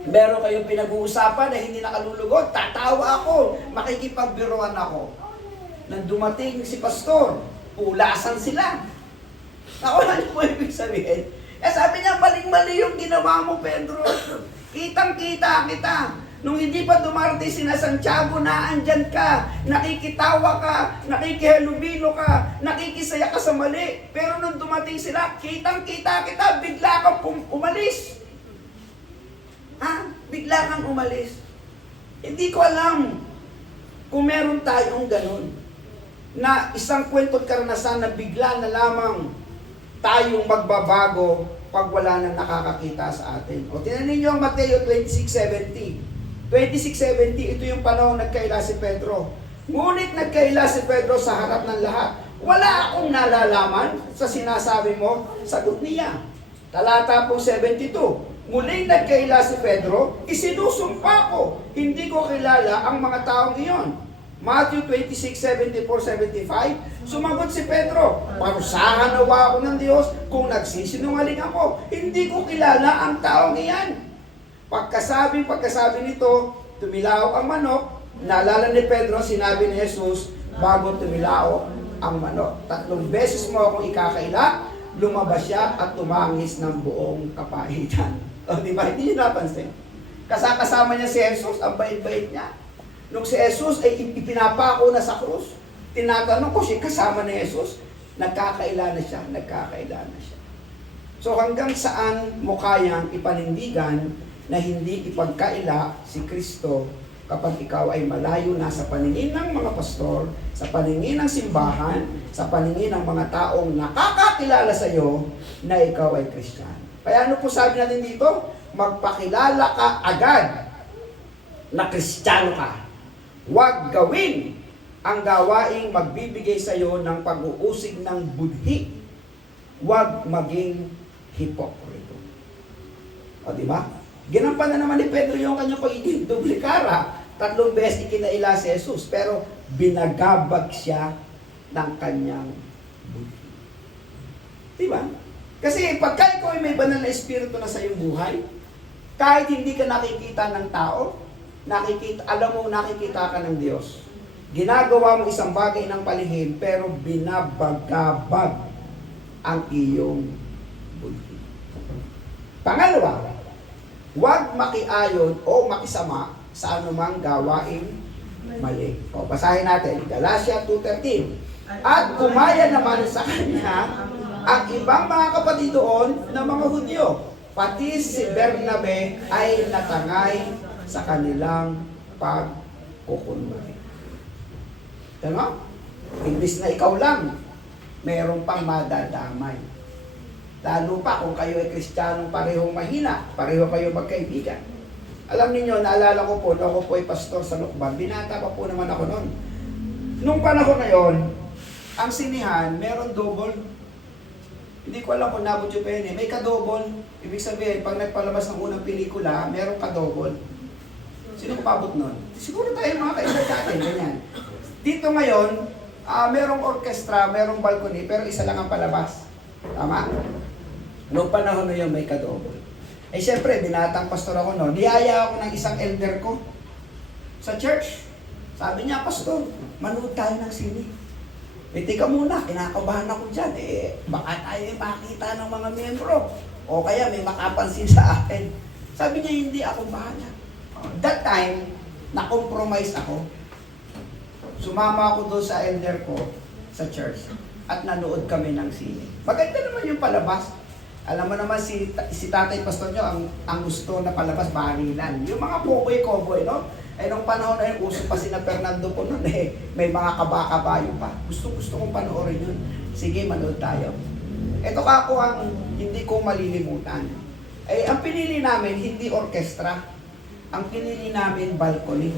Meron kayong pinag-uusapan na hindi nakalulugod, tatawa ako, makikipagbiruan ako. Nang dumating si pastor, pulasan sila. Ako lang po ibig sabihin. Sabi niya, maling-mali yung ginawa mo, Pedro. Kitang-kita kita. Nung hindi pa dumarating sina Santiago, na andyan ka, nakikitawa ka, nakikihalubilo ka, nakikisaya ka sa mali. Pero nung dumating sila, kitang-kita kita, bigla kang umalis. Bigla kang umalis. Hindi ko alam kung meron tayong ganun. Na isang kwento't karanasan na bigla na lamang tayong magbabago pag wala nang nakakakita sa atin. O tingnan ninyo ang Mateo 26:70. 26:70, ito yung panahon nagkaila si Pedro. Ngunit nagkaila si Pedro sa harap ng lahat. Wala akong nalalaman sa sinasabi mo, sagot niya. Talata po 72. Muling nagkaila si Pedro, isinusumpa ko, hindi ko kilala ang mga taong iyon. Matthew 26:74-75, sumagot si Pedro, parusahan nawa ako ng Diyos kung nagsisinungaling ako, hindi ko kilala ang taong iyan. Pagkasabi nito, tumilaw ang manok, naalala ni Pedro, sinabi ni Jesus, bago tumilaw ang manok. 3 beses mo akong ikakaila, lumabas siya at tumangis ng buong kapahitan. O, di ba? Hindi niyo napansin. Kasama niya si Jesus, ang bait-bait niya. Nung si Jesus ay ipinapako na sa krus, tinatanong ko siya, kasama ni Jesus, nagkakaila na siya. So hanggang saan mo kayang ipanindigan na hindi ipagkaila si Kristo kapag ikaw ay malayo na sa paningin ng mga pastor, sa paningin ng simbahan, sa paningin ng mga taong nakakakilala sa iyo na ikaw ay Kristiyano. Kaya ano po sabi natin dito? Magpakilala ka agad na Kristiyano ka. Huwag gawin ang gawaing magbibigay sa iyo ng pag-uusig ng budhi. Huwag maging hipokrito. O diba? Ginampan na naman ni Pedro yung kanyang pagiging duplikara. 3 beses ikinaila si Jesus, pero binagabag siya ng kanyang budhi. Diba? Kasi pagka ikaw ay may banal na espiritu na sa iyong buhay, kahit hindi ka nakikita ng tao, alam mo nakikita ka ng Diyos. Ginagawa mo isang bagay ng palihim, pero binabagabag ang iyong budhi. Pangalawa, huwag makiayon o makisama sa anumang gawaing mali. O, basahin natin, Galatia 2:13. At kumaya naman sa kanya ang ibang mga kapatid doon na mga Hudyo, pati si Bernabe ay natangay sa kanilang pagkukunwari. Tama? Imbis na ikaw lang, mayroon pang madadamay. Lalo pa kung kayo ay Kristiyanong parehong mahina, pareho kayo magkaibigan. Alam niyo, naalala ko po, na ako po ay pastor sa Lukban, binata pa po naman ako noon. Nung panahon na yon, ang sinihan, meron double. Hindi ko alam kung nabot yung pene. May ka-double. Ibig sabihin, pag nagpalabas ng unang pelikula, meron ka-double. Sino kumabot nun? Siguro tayo mga kaedad natin, ganyan. Dito ngayon, merong orchestra, merong balcony, pero isa lang ang palabas. Tama? Noong panahon na yun, may ka-double. Eh syempre, binatang pastor ako noon. Niyaya ako ng isang elder ko sa church. Sabi niya, pastor, manood tayo ng sine. Eh, tika muna, kinakabahan ako dyan. Eh, baka tayo makita ng mga miyembro. O kaya may makapansin sa akin. Sabi niya, hindi, ako bahala. That time, na-compromise ako. Sumama ako doon sa elder ko sa church at nanood kami ng sine. Maganda naman yung palabas. Alam mo naman si tatay pastor nyo, ang gusto na palabas, barilan. Yung mga cowboy, no? Eh, nung panahon na yun, uso pa si na Fernando po nun eh. May mga kabakabayo pa. Gusto kong panoorin yun. Sige, manood tayo. Ito ka ako ang hindi ko malilimutan. Eh, ang pinili namin, hindi orkestra. Ang pinili namin, balcony.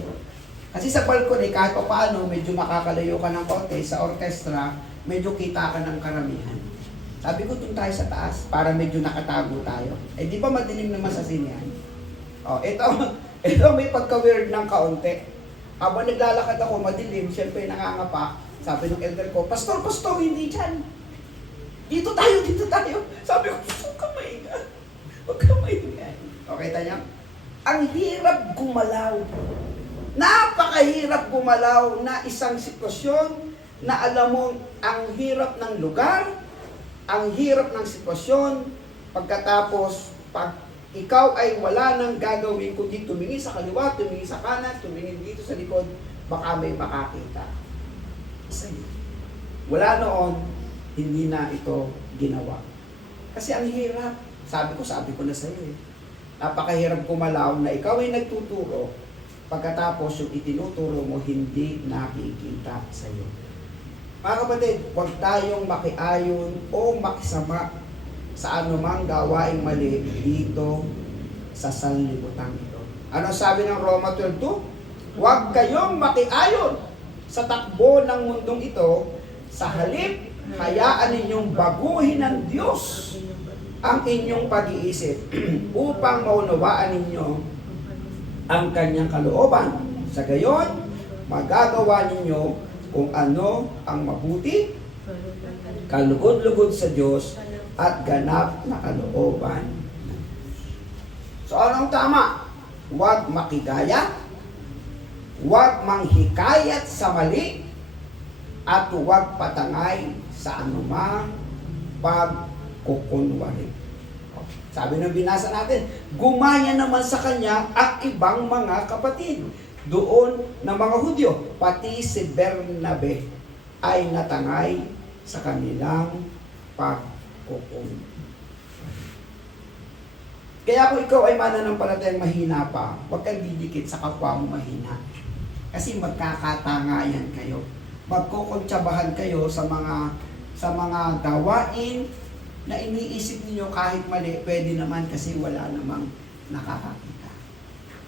Kasi sa balcony, kahit pa paano, medyo makakalayo ka ng konti. Sa orkestra, medyo kita ka ng karamihan. Sabi ko, dun tayo sa taas, para medyo nakatago tayo. Eh, di ba madilim naman sa sinihan? Oh, ito may pagka-weird ng kaunti. Habang naglalakad ako, madilim, syempre nangangapa. Sabi ng elder ko, Pastor, hindi dyan. Dito tayo. Sabi ko, huwag ka maingat. Huwag ka maingat. Okay, tayo? Ang hirap gumalaw. Napakahirap gumalaw na isang sitwasyon na alam mo, ang hirap ng lugar, ang hirap ng sitwasyon, pagkatapos, pag ikaw ay wala nang gagawin kundi tumingin sa kaliwa, tumingin sa kanan, tumingin dito sa likod, baka may makakita. Isa yun. Wala noon, hindi na ito ginawa. Kasi ang hirap. Sabi ko na sa iyo eh. Napakahirap kumalaw na ikaw ay nagtuturo, pagkatapos yung itinuturo mo hindi nakikita sa iyo. Mga kapatid, huwag tayong makiayon o makisama sa anumang gawaing mali dito sa sanlibutan ito. Ano sabi ng Roma 12:2? Huwag kayong makiayon sa takbo ng mundong ito, sa halip, hayaan ninyong baguhin ng Diyos ang inyong pag-iisip upang maunawaan ninyo ang kanyang kalooban. Sa gayon, magagawa ninyo kung ano ang mabuti, kalugod-lugod sa Diyos, at ganap na kalooban. So anong tama? Huwag makigaya, huwag manghikayat sa mali, at huwag patangay sa anumang pagkukunwari. Sabi ng binasa natin, gumaya naman sa kanya at ibang mga kapatid. Doon na mga Hudyo, pati si Bernabe ay natangay sa kanilang pagkukunwari. Kaya kung ikaw ay mananampalatayang mahina pa, huwag kang didikit sa kapwa mo mahina. Kasi magkakatangayan kayo. Magkukuntsabahan kayo sa mga gawain na iniisip niyo kahit mali, pwede naman kasi wala namang nakakakita.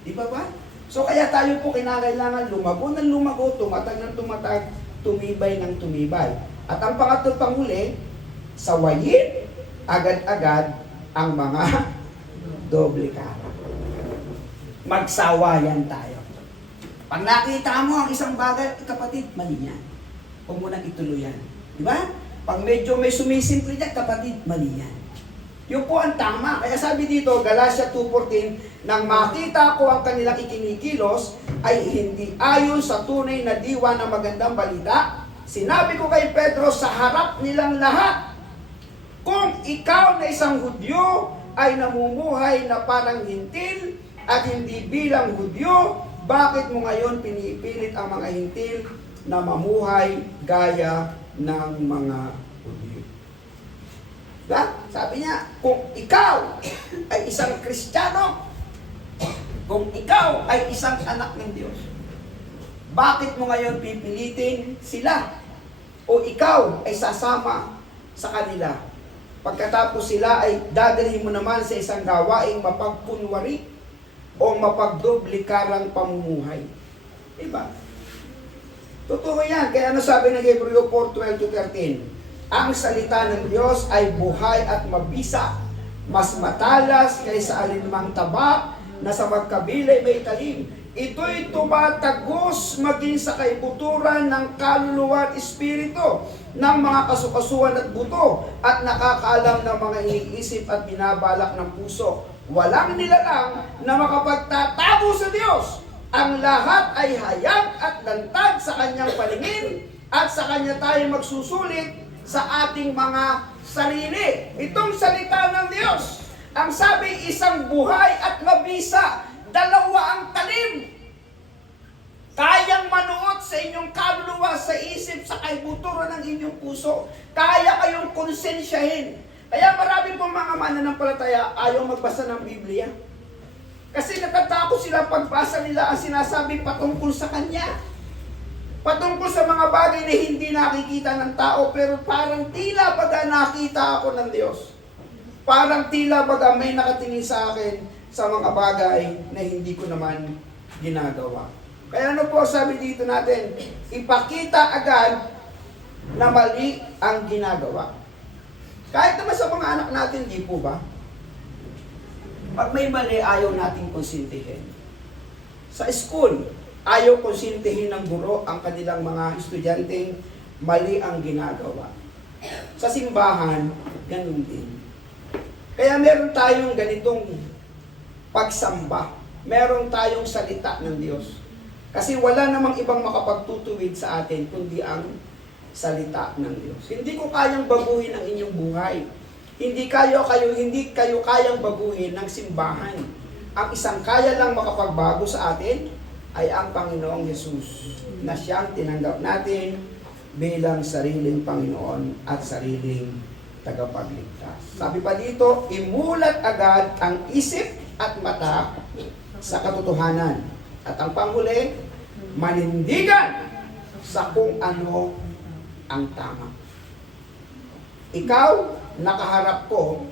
Di ba ba? So kaya tayo po kinakailangan lumago ng lumago, tumatag ng tumatag, tumibay ng tumibay. At ang pangatlo panghuli, sawayin agad-agad ang mga doble cara. Magsawayan tayo. Pag nakita mo ang isang bagay, kapatid, mali yan. Huwag mo nang ituloy yan. Di ba? Pag medyo may sumisimple dyan, kapatid, mali yan. Yun po ang tama. Kaya sabi dito, Galatia 2:14, nang makita ko ang kanilang ikinikilos, ay hindi ayon sa tunay na diwa ng magandang balita. Sinabi ko kay Pedro sa harap nilang lahat, kung ikaw na isang Hudyo ay namumuhay na parang hintil at hindi bilang Hudyo, bakit mo ngayon pinipilit ang mga hintil na mamuhay gaya ng mga Hudyo? Diba? Sabi niya, kung ikaw ay isang Kristiyano, kung ikaw ay isang anak ng Diyos, bakit mo ngayon pipilitin sila? O ikaw ay sasama sa kanila? Pagkatapos sila ay dadalhin mo naman sa isang gawaing mapagkunwari o mapagdoblikarang pamumuhay. Diba? Totoo yan. Kaya ano sabi ng Hebreo 4:12-13? Ang salita ng Diyos ay buhay at mabisa, mas matalas kaysa alinmang tabak na sa magkabilay may talim. Ito'y tumatagos maging sa kaibuturan ng kaluluwa at espiritu, ng mga kasukasuan at buto, at nakakaalam ng mga iniisip at binabalak ng puso. Walang nilalang na makapagtatago sa Diyos. Ang lahat ay hayag at lantad sa kanyang paningin, at sa kanya tayo magsusulit sa ating mga sarili. Itong salita ng Diyos, ang sabi, isang buhay at mabisa, dalawa ang talim. Kayang manuot sa inyong kaluluwa, sa isip, sa kaibuturan ng inyong puso. Kaya kayong konsensyahin. Kaya marami pong mga mananampalataya ayaw magbasa ng Biblia. Kasi natatakot sila pagbasa nila ang sinasabi patungkol sa Kanya. Patungkol sa mga bagay na hindi nakikita ng tao, pero parang tila baga nakita ako ng Diyos. Parang tila baga may nakatingin sa akin sa mga bagay na hindi ko naman ginagawa. Kaya ano po sabi dito natin? Ipakita agad na mali ang ginagawa. Kahit naman sa mga anak natin, di po ba? Pag may mali, ayaw nating konsintihin. Sa school, ayaw konsintihin ng guro ang kanilang mga estudyanteng mali ang ginagawa. Sa simbahan, ganun din. Kaya meron tayong ganitong pagsamba. Meron tayong salita ng Diyos. Kasi wala namang ibang makapagtutuwid sa atin kundi ang salita ng Diyos. Hindi ko kayang baguhin ang inyong buhay. Hindi kayo kayang baguhin ng simbahan. Ang isang kaya lang makapagbago sa atin ay ang Panginoong Yesus, na siyang tinanggap natin bilang sariling Panginoon at sariling tagapagligtas. Sabi pa dito, imulat agad ang isip at mata sa katotohanan. At ang panghuli, manindigan sa kung ano ang tama. Ikaw, nakaharap ko,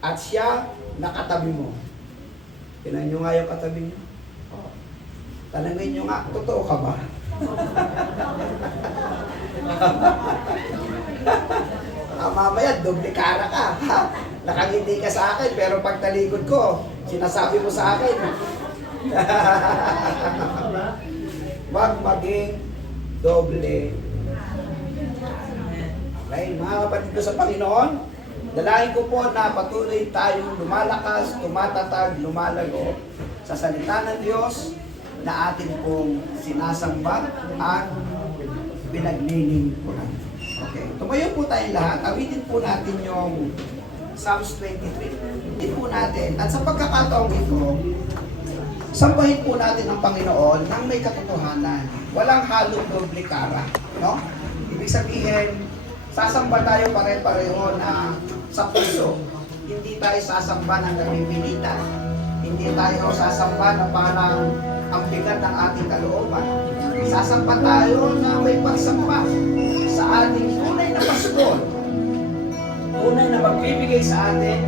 at siya, nakatabi mo. Tinan nyo nga yung katabi niyo. Tanangin nyo nga, totoo ka ba? Mamaya, doble kara ka. Nakangiti ka sa akin, pero pag talikod ko, sinasabi mo sa akin. Huwag maging doble. Okay, mga kapatid ko sa Panginoon, dalahin ko po na patuloy tayong lumalakas, tumatatag, lumalago sa salita ng Diyos na atin pong sinasamba at pinaglilingkuran. Okay, tumayo po tayong lahat. Awitin po natin yung Psalms 23. Awitin po natin. At sa pagkakataong ito, sambahin po natin ang Panginoon nang may katotohanan. Walang halong doble kara. No? Ibig sabihin, sasamba tayo pare-pareho na sa puso. Hindi tayo sasamba ng namimilitan. Hindi tayo sasamba na parang ang bigat ng ating kalooban. Sasamba tayo na may pagsamba sa ating tunay na pastol. Tunay na magbibigay sa atin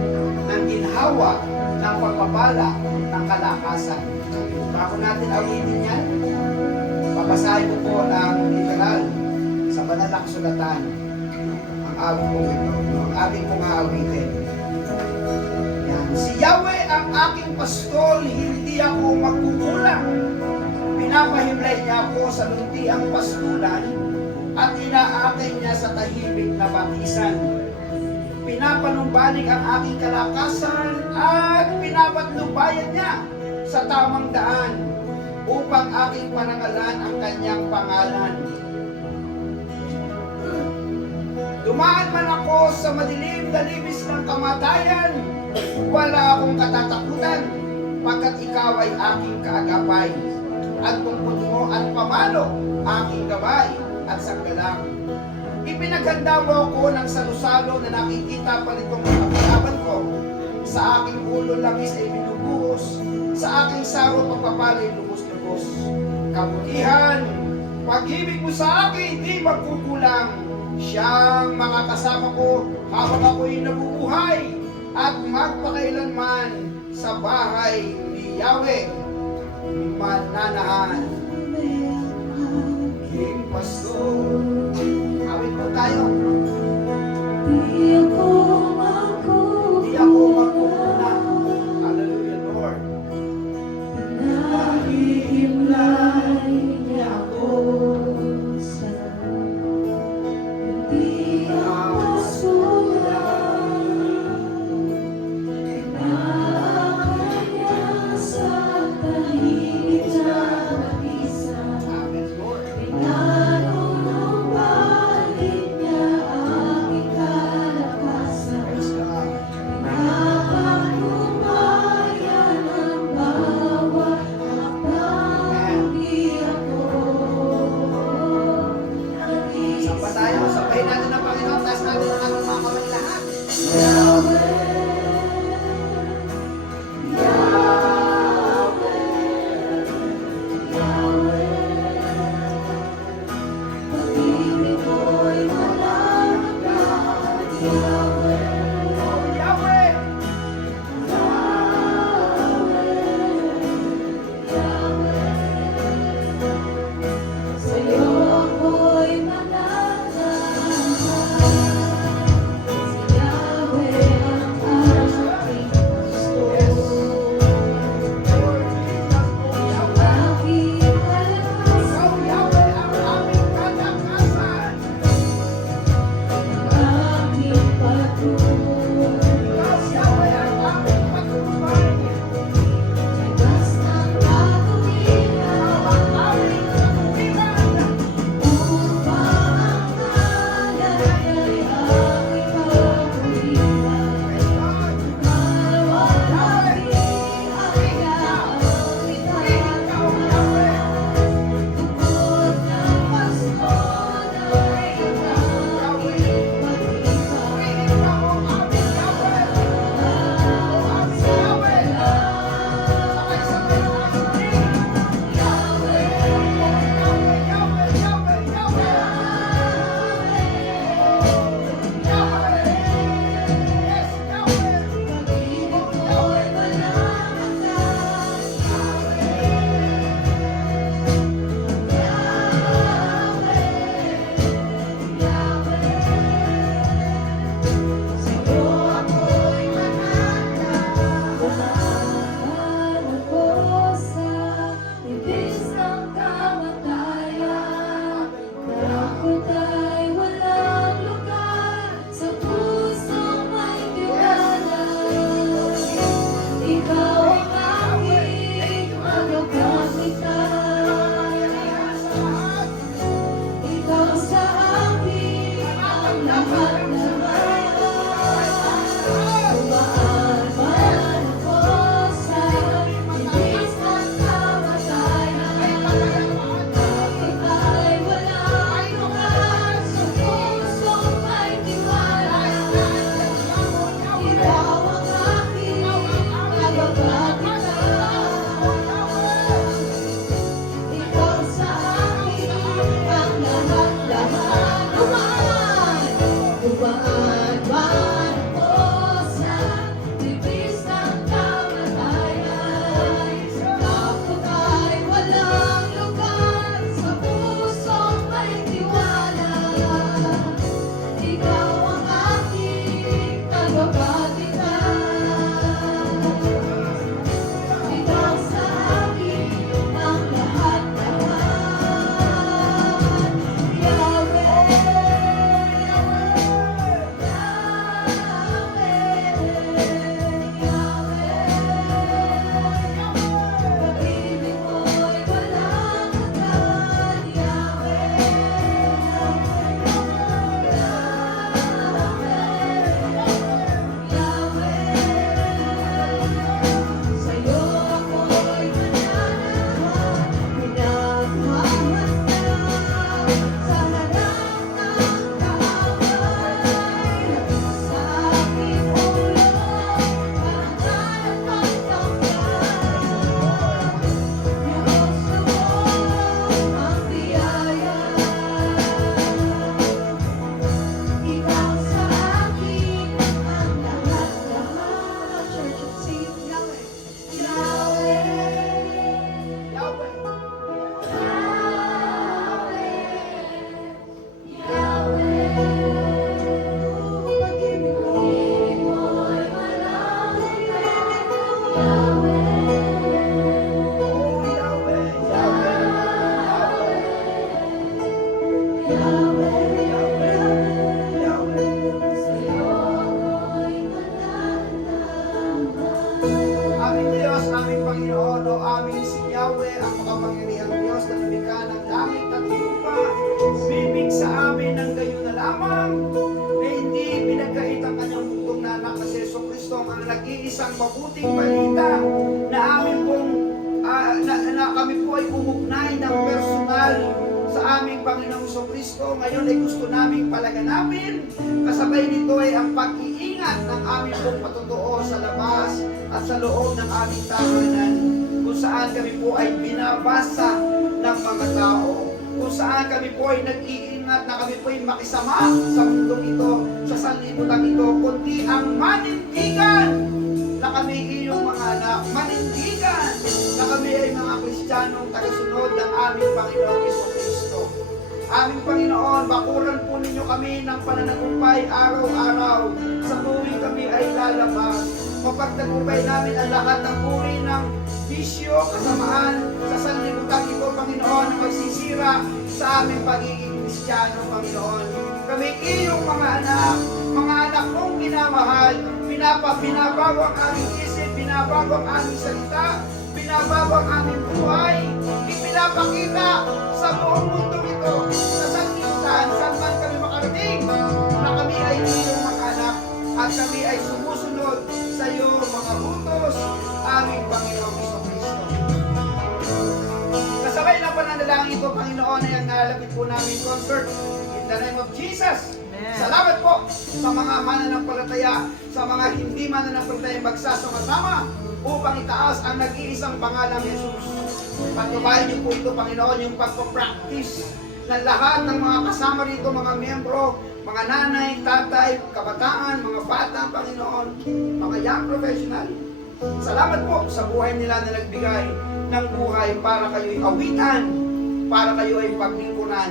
ng ginhawa, ng pagpapala, ng kalakasan. Bago natin awitin yan, babasahin ko po ng literal sa banal na kasulatan ang awit kong ito, ang ating pong aawitin. Yan. Si Yahweh ang aking pastol, hindi ako magkukulang. Pinapahimlay niya ako sa luntiang pastulan at inaakin niya sa tahimik na batisan. Pinapanumbalik ang aking kalakasan at pinapatnubayan niya sa tamang daan upang aking panangalan ang kanyang pangalan. Dumaan man ako sa madilim na libis ng kamatayan, wala akong katatakutan, pagkat ikaw ay aking kaagapay, at tungkol mo at pamalo, aking gabay at sanggalang. Ipinaghanda mo ako ng salusalo na nakikita pa nitong kapalaban ko. Sa aking ulo langis ay binubuhos, sa aking saro pagpapalay lubos-lubos. Kabutihan, pag-ibig mo sa akin di magkukulang. Siyang makakasama ko habang ako'y nabubuhay at magpakailanman sa bahay ni Yahweh mananahan. gusto. Awit po tayo. Di ako Di ako magkukuna. Hallelujah, Lord. Nahihimlay niya ako sa hindi ako sulat. Pinakanya sa tahimik na isa. Amen, Lord. Pinanunumbalik niya aking kalakasan. Praise God. Pinapanubayan ang bawat hakbang di ako nag-iisa. Samba tayo. Sambahin natin ang Panginoon. Taas natin ang ating mga kamay lahat. Yahweh, pag-ibig ko'y malagyan. Yahweh, Oh, Yahweh! sa'yo ako'y mananahan. Si Yahweh ang aking gusto. Lord Jesus, oh, Yahweh! Aking kalakasan, Oh, Yahweh, ang aming kalakasan. aking patuloy. Ikaw, Yahweh, ang aming patnubay. Tigas ng katuwiran, Ang aming katuwiran. upang ang alay ay aking pawiran. Praise God. Malwalhati ang yaong Ikaw, itatawag. Yahweh. Bukod ng pasto na ay ang aking pag-ibig. Ikaw ang aming Yahweh. Oh, aming Yahweh. Sabay-sabay ang ating name. Yahweh, Yahweh, Yahweh, Yahweh. Yahweh. Yes, Yahweh. Pag-ibig ko'y walang hanggan. Sa'yo ako'y mananahan ako sa ibis ng kamatayan. Takot ay walang lugar sa pusong may tiwala. Ikaw ang aking magpapagligtas. Ikaw sa akin ang lahat-lahat. Tumaan man ako sa ibis ng kamatayan. Bakit ay walang lugar sa pusong may tiwala. Ikaw ang aking magpapagligtas. Ikaw sa akin ang lahat-lahat. Tumaan! lamang na hindi pinagkait ang kanyang bugtong na anak na si Jesucristo ang nag-iisang mabuting balita na amin pong na kami po ay umugnay ng personal sa aming Panginoong Jesucristo. Ngayon ay gusto naming palaganapin. Kasabay nito ay ang pag-iingat ng aming pong patutuo sa labas at sa loob ng aming tahanan, kung saan kami po ay binabasa ng mga tao, kung saan kami po ay nag-iingat na kami po ay makisama sa mundong ito, sa sanlibutan ito, kundi ang manindigan na kami iyong mga anak, manindigan na kami ay mga Kristiyanong tagasunod ng aming Panginoong Jesucristo. Aming Panginoon, bakuran po ninyo kami ng pananagumpay araw-araw sa tuwing kami ay lalabas. Mapagtagumpay namin ang lahat ng uri ng bisyo, kasamaan sa sanlibutan ito, Panginoon, na magsisira sa aming pagiging Kristiyano, Panginoon. Kami iyong mga anak mong minamahal, binabago ang aming isip, binabago ang aming salita, binabago ang aming buhay, ipinapakita sa buong mundo ito, sa sanlibutan, saan man kami makarating, na kami ay iyong mga anak, at kami ay sumusunod sa iyo, mga utos, aming Panginoong Jesucristo. Kasabay ng pananalangin ito, Panginoon, ay ang nalapit po namin concert in the name of Jesus. Salamat po sa mga mananampalataya, sa mga hindi mananampalataya magsasama-sama upang itaas ang nag-iisang pangalang Jesus. Patubayan niyo po ito, Panginoon, yung pagpapractice ng lahat ng mga kasama rito, mga miyembro, mga nanay, tatay, kabataan, mga bata, Panginoon, mga young professional. Salamat po sa buhay nila na nagbigay ng buhay para kayo'y awitan, para kayo ay paglingkuran,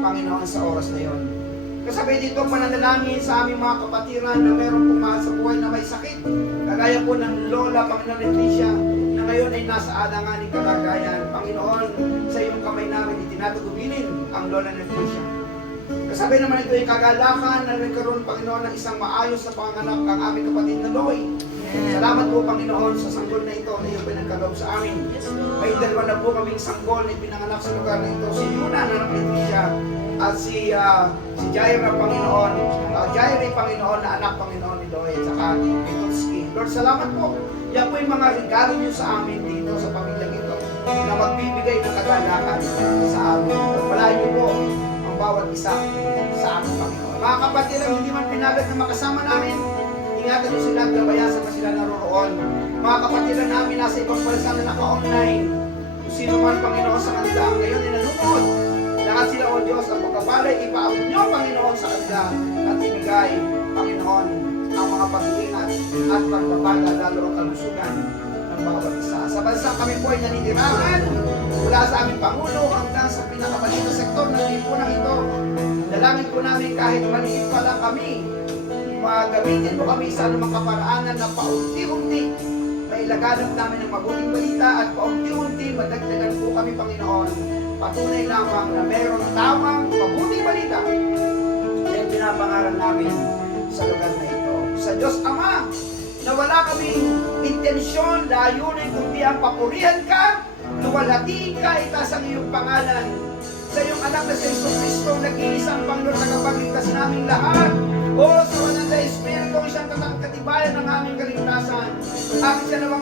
Panginoon, sa oras na yon. Kasabay dito pananalangin sa aming mga kapatiran na meron pumahal sa buhay na may sakit. Kagaya po ng Lola, Panginoon Leticia, na ngayon ay nasa alanganing kalagayan. Panginoon, sa iyong kamay namin itinatugubilin ang Lola Leticia. Kasabay naman ito ay kagalakan na nagkaroon, Panginoon, ng isang maayos na panganak ang aming kapatid na Loy. Salamat po, Panginoon, sa sanggol na ito na iyong pinagkaloob sa amin. May dalawa na po kaming sanggol na pinanganak sa lugar na ito. Si Yuna na Leticia at si Jaira, Panginoon, Jaira, Panginoon, na anak, Panginoon, ni Loy, at saka Mitulski. Lord, salamat po. Yan po yung mga regalo niyo sa amin dito sa pamilyang ito na magbibigay ng kagalakan sa amin. Pagpalain niyo po ang bawat isa sa amin, Panginoon. Mga kapatid ang hindi man pinalad na makasama namin, ingatan niyo sila at gabayasan na sila naroroon. Mga kapatid namin nasa ibang bansa na naka-online, kung sino man, Panginoon, sa kanila ang ngayon ay nanonood. Lahat sila, O Diyos, ang pagkapalay, ipaabot niyo, Panginoon, sa kanila at ibigay, Panginoon, ang mga pag-iingat at pagpapagal, lalo ang kalusugan ng bawat isa. Sa bansa kami po ay naninirahan, mula sa aming Pangulo hanggang sa pinakabalik na sektor ng lipunan ito. Dalangin po namin kahit maliit pa lang kami, magamitin po kami sa anumang kaparaanan na paunti-unti mailaganap namin ng mabuting balita at paunti-unti madagdagan po kami, Panginoon. Patunay lamang na mayroong tamang mabuting balita na yung pinapangaral namin sa lugar na ito. Sa Diyos Ama, na wala kaming intensyon, layunin, kundi ang papurihan ka, luwalhati ka, itaas ang iyong pangalan. Sa iyong anak na si Jesucristo, nag-iisang Panginoon, tagapagligtas naming lahat. O sa walang na Espiritu, siyang katibayan ng aming kaligtasan. Aking siya namang